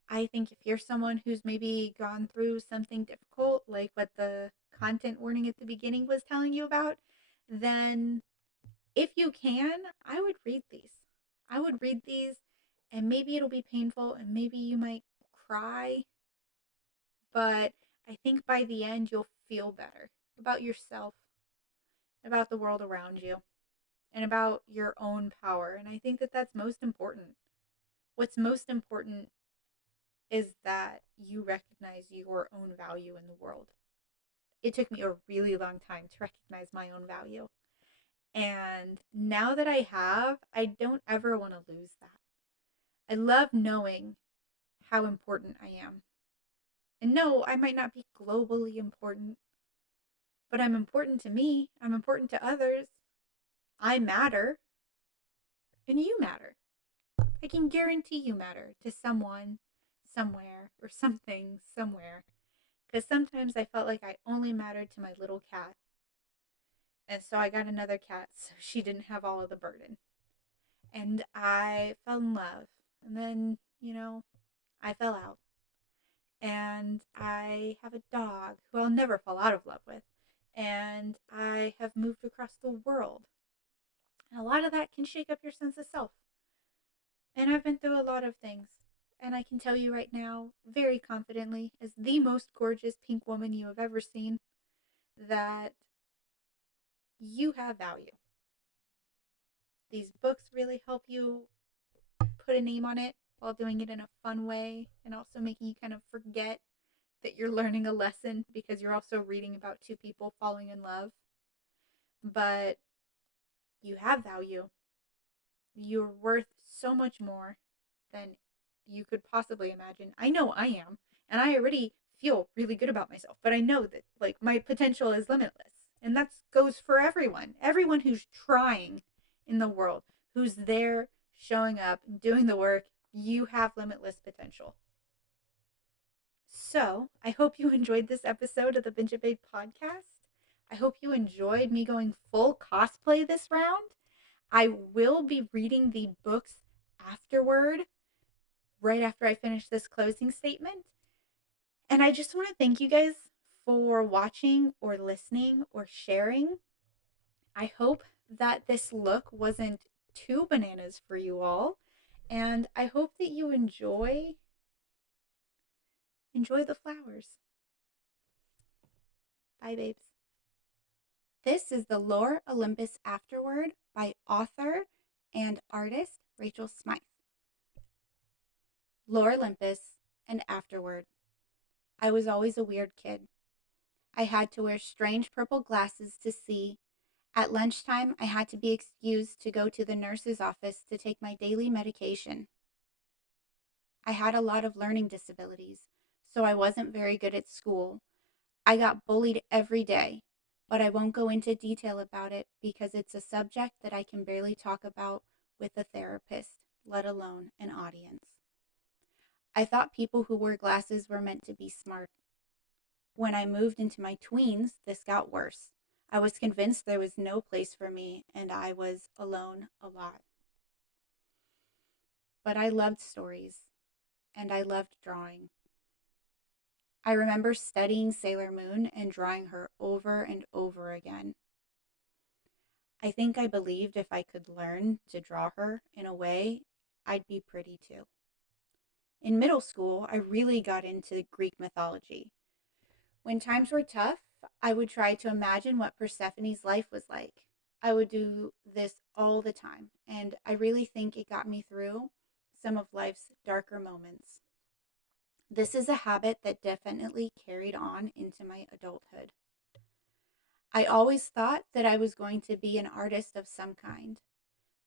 I think if you're someone who's maybe gone through something difficult, like what the content warning at the beginning was telling you about, then if you can, I would read these. I would read these, and maybe it'll be painful, and maybe you might cry, but I think by the end, you'll feel better about yourself, about the world around you, and about your own power. And I think that that's most important. What's most important is that you recognize your own value in the world. It took me a really long time to recognize my own value. And now that I have, I don't ever want to lose that. I love knowing how important I am. And no, I might not be globally important, but I'm important to me. I'm important to others. I matter. And you matter. I can guarantee you matter to someone, somewhere, or something, somewhere. Because sometimes I felt like I only mattered to my little cat. And so I got another cat so she didn't have all of the burden. And I fell in love. And then, I fell out. And I have a dog who I'll never fall out of love with. And I have moved across the world. And a lot of that can shake up your sense of self. And I've been through a lot of things. And I can tell you right now, very confidently, as the most gorgeous pink woman you have ever seen, that you have value. These books really help you put a name on it while doing it in a fun way, and also making you kind of forget that you're learning a lesson because you're also reading about two people falling in love. But you have value. You're worth so much more than you could possibly imagine. I know I am, and I already feel really good about myself, but I know that like my potential is limitless. And that goes for everyone. Everyone who's trying in the world, who's there showing up and doing the work, you have limitless potential. So, I hope you enjoyed this episode of the Binge It Babe podcast. I hope you enjoyed me going full cosplay this round. I will be reading the books afterward, right after I finish this closing statement. And I just want to thank you guys for watching or listening or sharing. I hope that this look wasn't too bananas for you all. And I hope that you enjoy the flowers. Bye, babes. This is the Lore Olympus Afterword by author and artist Rachel Smythe. Lore Olympus and Afterword. I was always a weird kid. I had to wear strange purple glasses to see. At lunchtime, I had to be excused to go to the nurse's office to take my daily medication. I had a lot of learning disabilities, so I wasn't very good at school. I got bullied every day, but I won't go into detail about it because it's a subject that I can barely talk about with a therapist, let alone an audience. I thought people who wore glasses were meant to be smart. When I moved into my tweens, this got worse. I was convinced there was no place for me and I was alone a lot. But I loved stories and I loved drawing. I remember studying Sailor Moon and drawing her over and over again. I think I believed if I could learn to draw her in a way, I'd be pretty too. In middle school, I really got into Greek mythology. When times were tough, I would try to imagine what Persephone's life was like. I would do this all the time, and I really think it got me through some of life's darker moments. This is a habit that definitely carried on into my adulthood. I always thought that I was going to be an artist of some kind.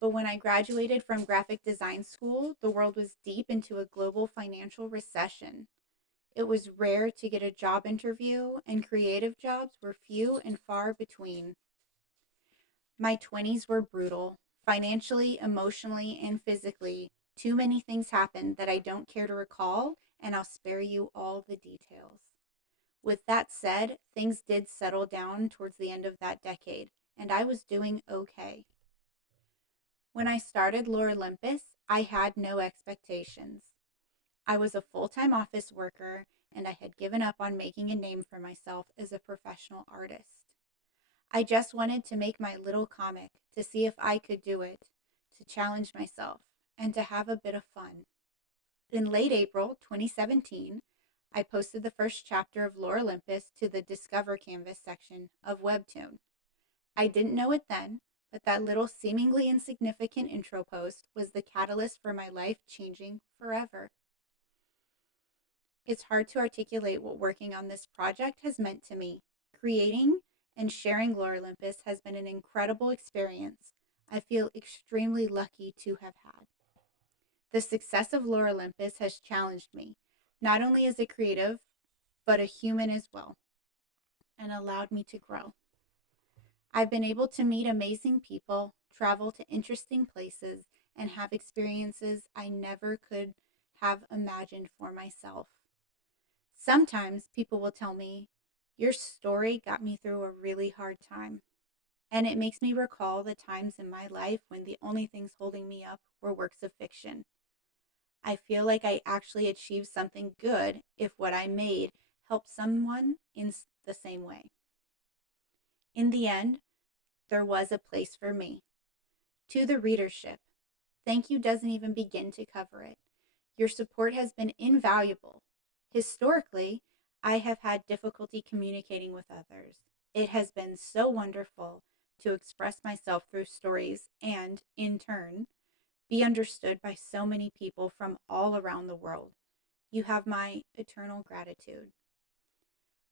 But when I graduated from graphic design school, the world was deep into a global financial recession. It was rare to get a job interview, and creative jobs were few and far between. My 20s were brutal, financially, emotionally, and physically. Too many things happened that I don't care to recall, and I'll spare you all the details. With that said, things did settle down towards the end of that decade, and I was doing okay. When I started Lore Olympus, I had no expectations. I was a full time office worker, and I had given up on making a name for myself as a professional artist. I just wanted to make my little comic to see if I could do it, to challenge myself, and to have a bit of fun. In late April 2017, I posted the first chapter of Lore Olympus to the Discover Canvas section of Webtoon. I didn't know it then, but that little seemingly insignificant intro post was the catalyst for my life changing forever. It's hard to articulate what working on this project has meant to me. Creating and sharing Lore Olympus has been an incredible experience I feel extremely lucky to have had. The success of Lore Olympus has challenged me, not only as a creative, but a human as well, and allowed me to grow. I've been able to meet amazing people, travel to interesting places, and have experiences I never could have imagined for myself. Sometimes people will tell me, your story got me through a really hard time. And it makes me recall the times in my life when the only things holding me up were works of fiction. I feel like I actually achieved something good if what I made helped someone in the same way. In the end, there was a place for me. To the readership, thank you doesn't even begin to cover it. Your support has been invaluable. Historically, I have had difficulty communicating with others. It has been so wonderful to express myself through stories and, in turn, be understood by so many people from all around the world. You have my eternal gratitude.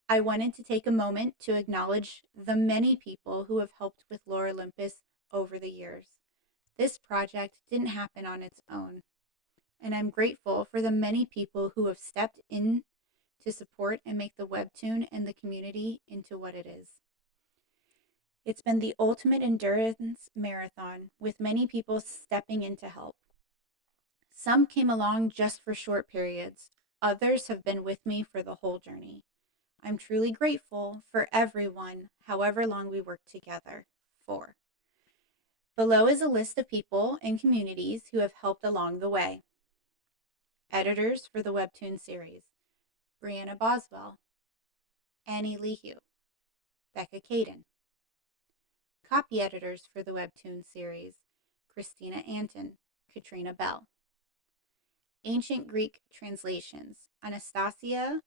I wanted to take a moment to acknowledge the many people who have helped with Lore Olympus over the years. This project didn't happen on its own, and I'm grateful for the many people who have stepped in to support and make the webtoon and the community into what it is. It's been the ultimate endurance marathon, with many people stepping in to help. Some came along just for short periods, others have been with me for the whole journey. I'm truly grateful for everyone, however long we worked together for. Below is a list of people and communities who have helped along the way. Editors for the webtoon series: Brianna Boswell, Annie Lehew, Becca Caden. Copy editors for the webtoon series: Christina Anton, Katrina Bell. Ancient Greek translations: Anastasia,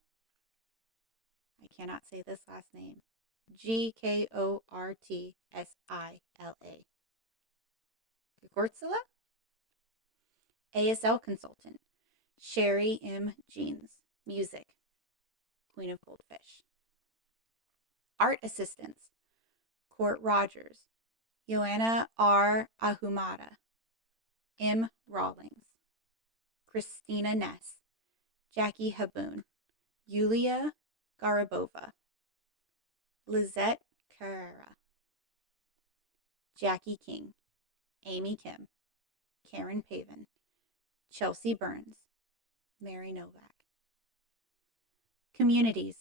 I cannot say this last name, Gkortsila, Gkortsila. ASL consultant: Sherry M. Jeans. Music: Queen of Goldfish. Art assistants: Court Rogers, Joanna R. Ahumada, M. Rawlings, Christina Ness, Jackie Haboon, Yulia Garibova, Lizette Carrera, Jackie King, Amy Kim, Karen Paven, Chelsea Burns, Mary Novak. Communities: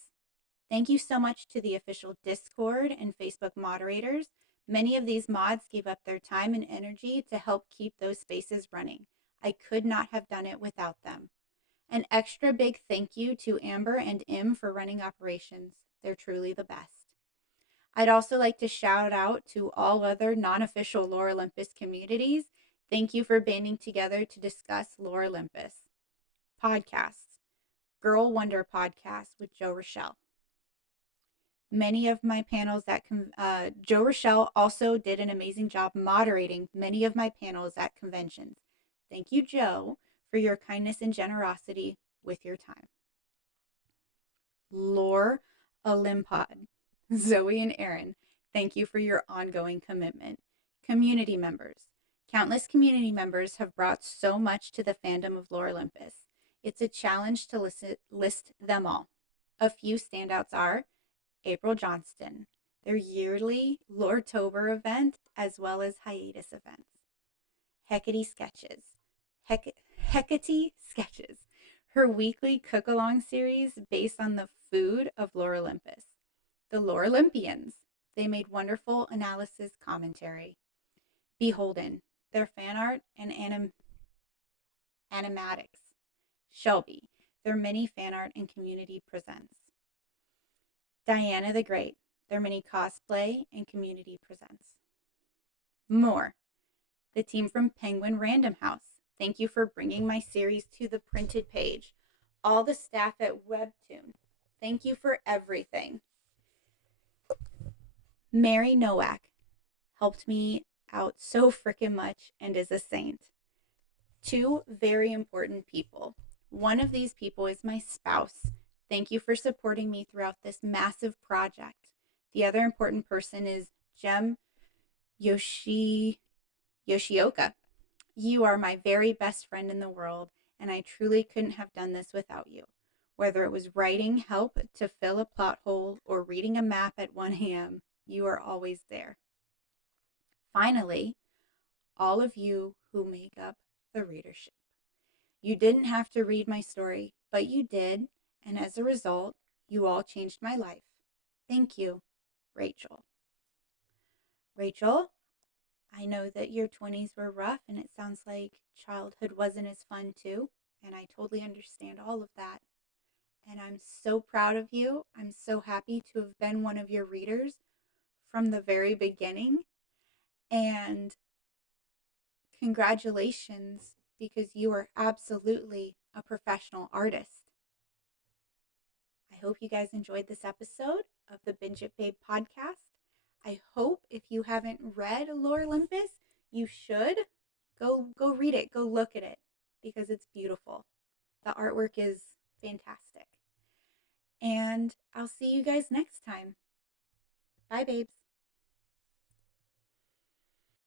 thank you so much to the official Discord and Facebook moderators. Many of these mods gave up their time and energy to help keep those spaces running. I could not have done it without them. An extra big thank you to Amber and Im for running operations. They're truly the best. I'd also like to shout out to all other non-official Lore Olympus communities. Thank you for banding together to discuss Lore Olympus. Podcasts: Girl Wonder Podcast with Joe Rochelle. Many of my panels at Joe Rochelle also did an amazing job moderating many of my panels at conventions. Thank you, Joe, for your kindness and generosity with your time. Lore Olympus, Zoe and Aaron, thank you for your ongoing commitment. Community members: countless community members have brought so much to the fandom of Lore Olympus. It's a challenge to list them all. A few standouts are April Johnston, their yearly Loretober event, as well as hiatus events. Hecate Sketches, her weekly cook-along series based on the food of Lore Olympus. The Lore Olympians, they made wonderful analysis commentary. Beholden, their fan art and animatics. Shelby, their mini fan art and community presents. Diana the Great, their mini cosplay and community presents. More, the team from Penguin Random House, thank you for bringing my series to the printed page. All the staff at Webtoon, thank you for everything. Mary Nowak helped me out so freaking much and is a saint. Two very important people. One of these people is my spouse. Thank you for supporting me throughout this massive project. The other important person is Jem Yoshioka. You are my very best friend in the world, and I truly couldn't have done this without you. Whether it was writing help to fill a plot hole or reading a map at 1 a.m., you are always there. Finally, all of you who make up the readership. You didn't have to read my story, but you did, and as a result, you all changed my life. Thank you, Rachel. Rachel, I know that your 20s were rough, and it sounds like childhood wasn't as fun too, and I totally understand all of that. And I'm so proud of you. I'm so happy to have been one of your readers from the very beginning. And congratulations, because you are absolutely a professional artist. I hope you guys enjoyed this episode of the Binge It Babe podcast. I hope if you haven't read Lore Olympus, you should go read it, go look at it, because it's beautiful. The artwork is fantastic. And I'll see you guys next time. Bye, babes.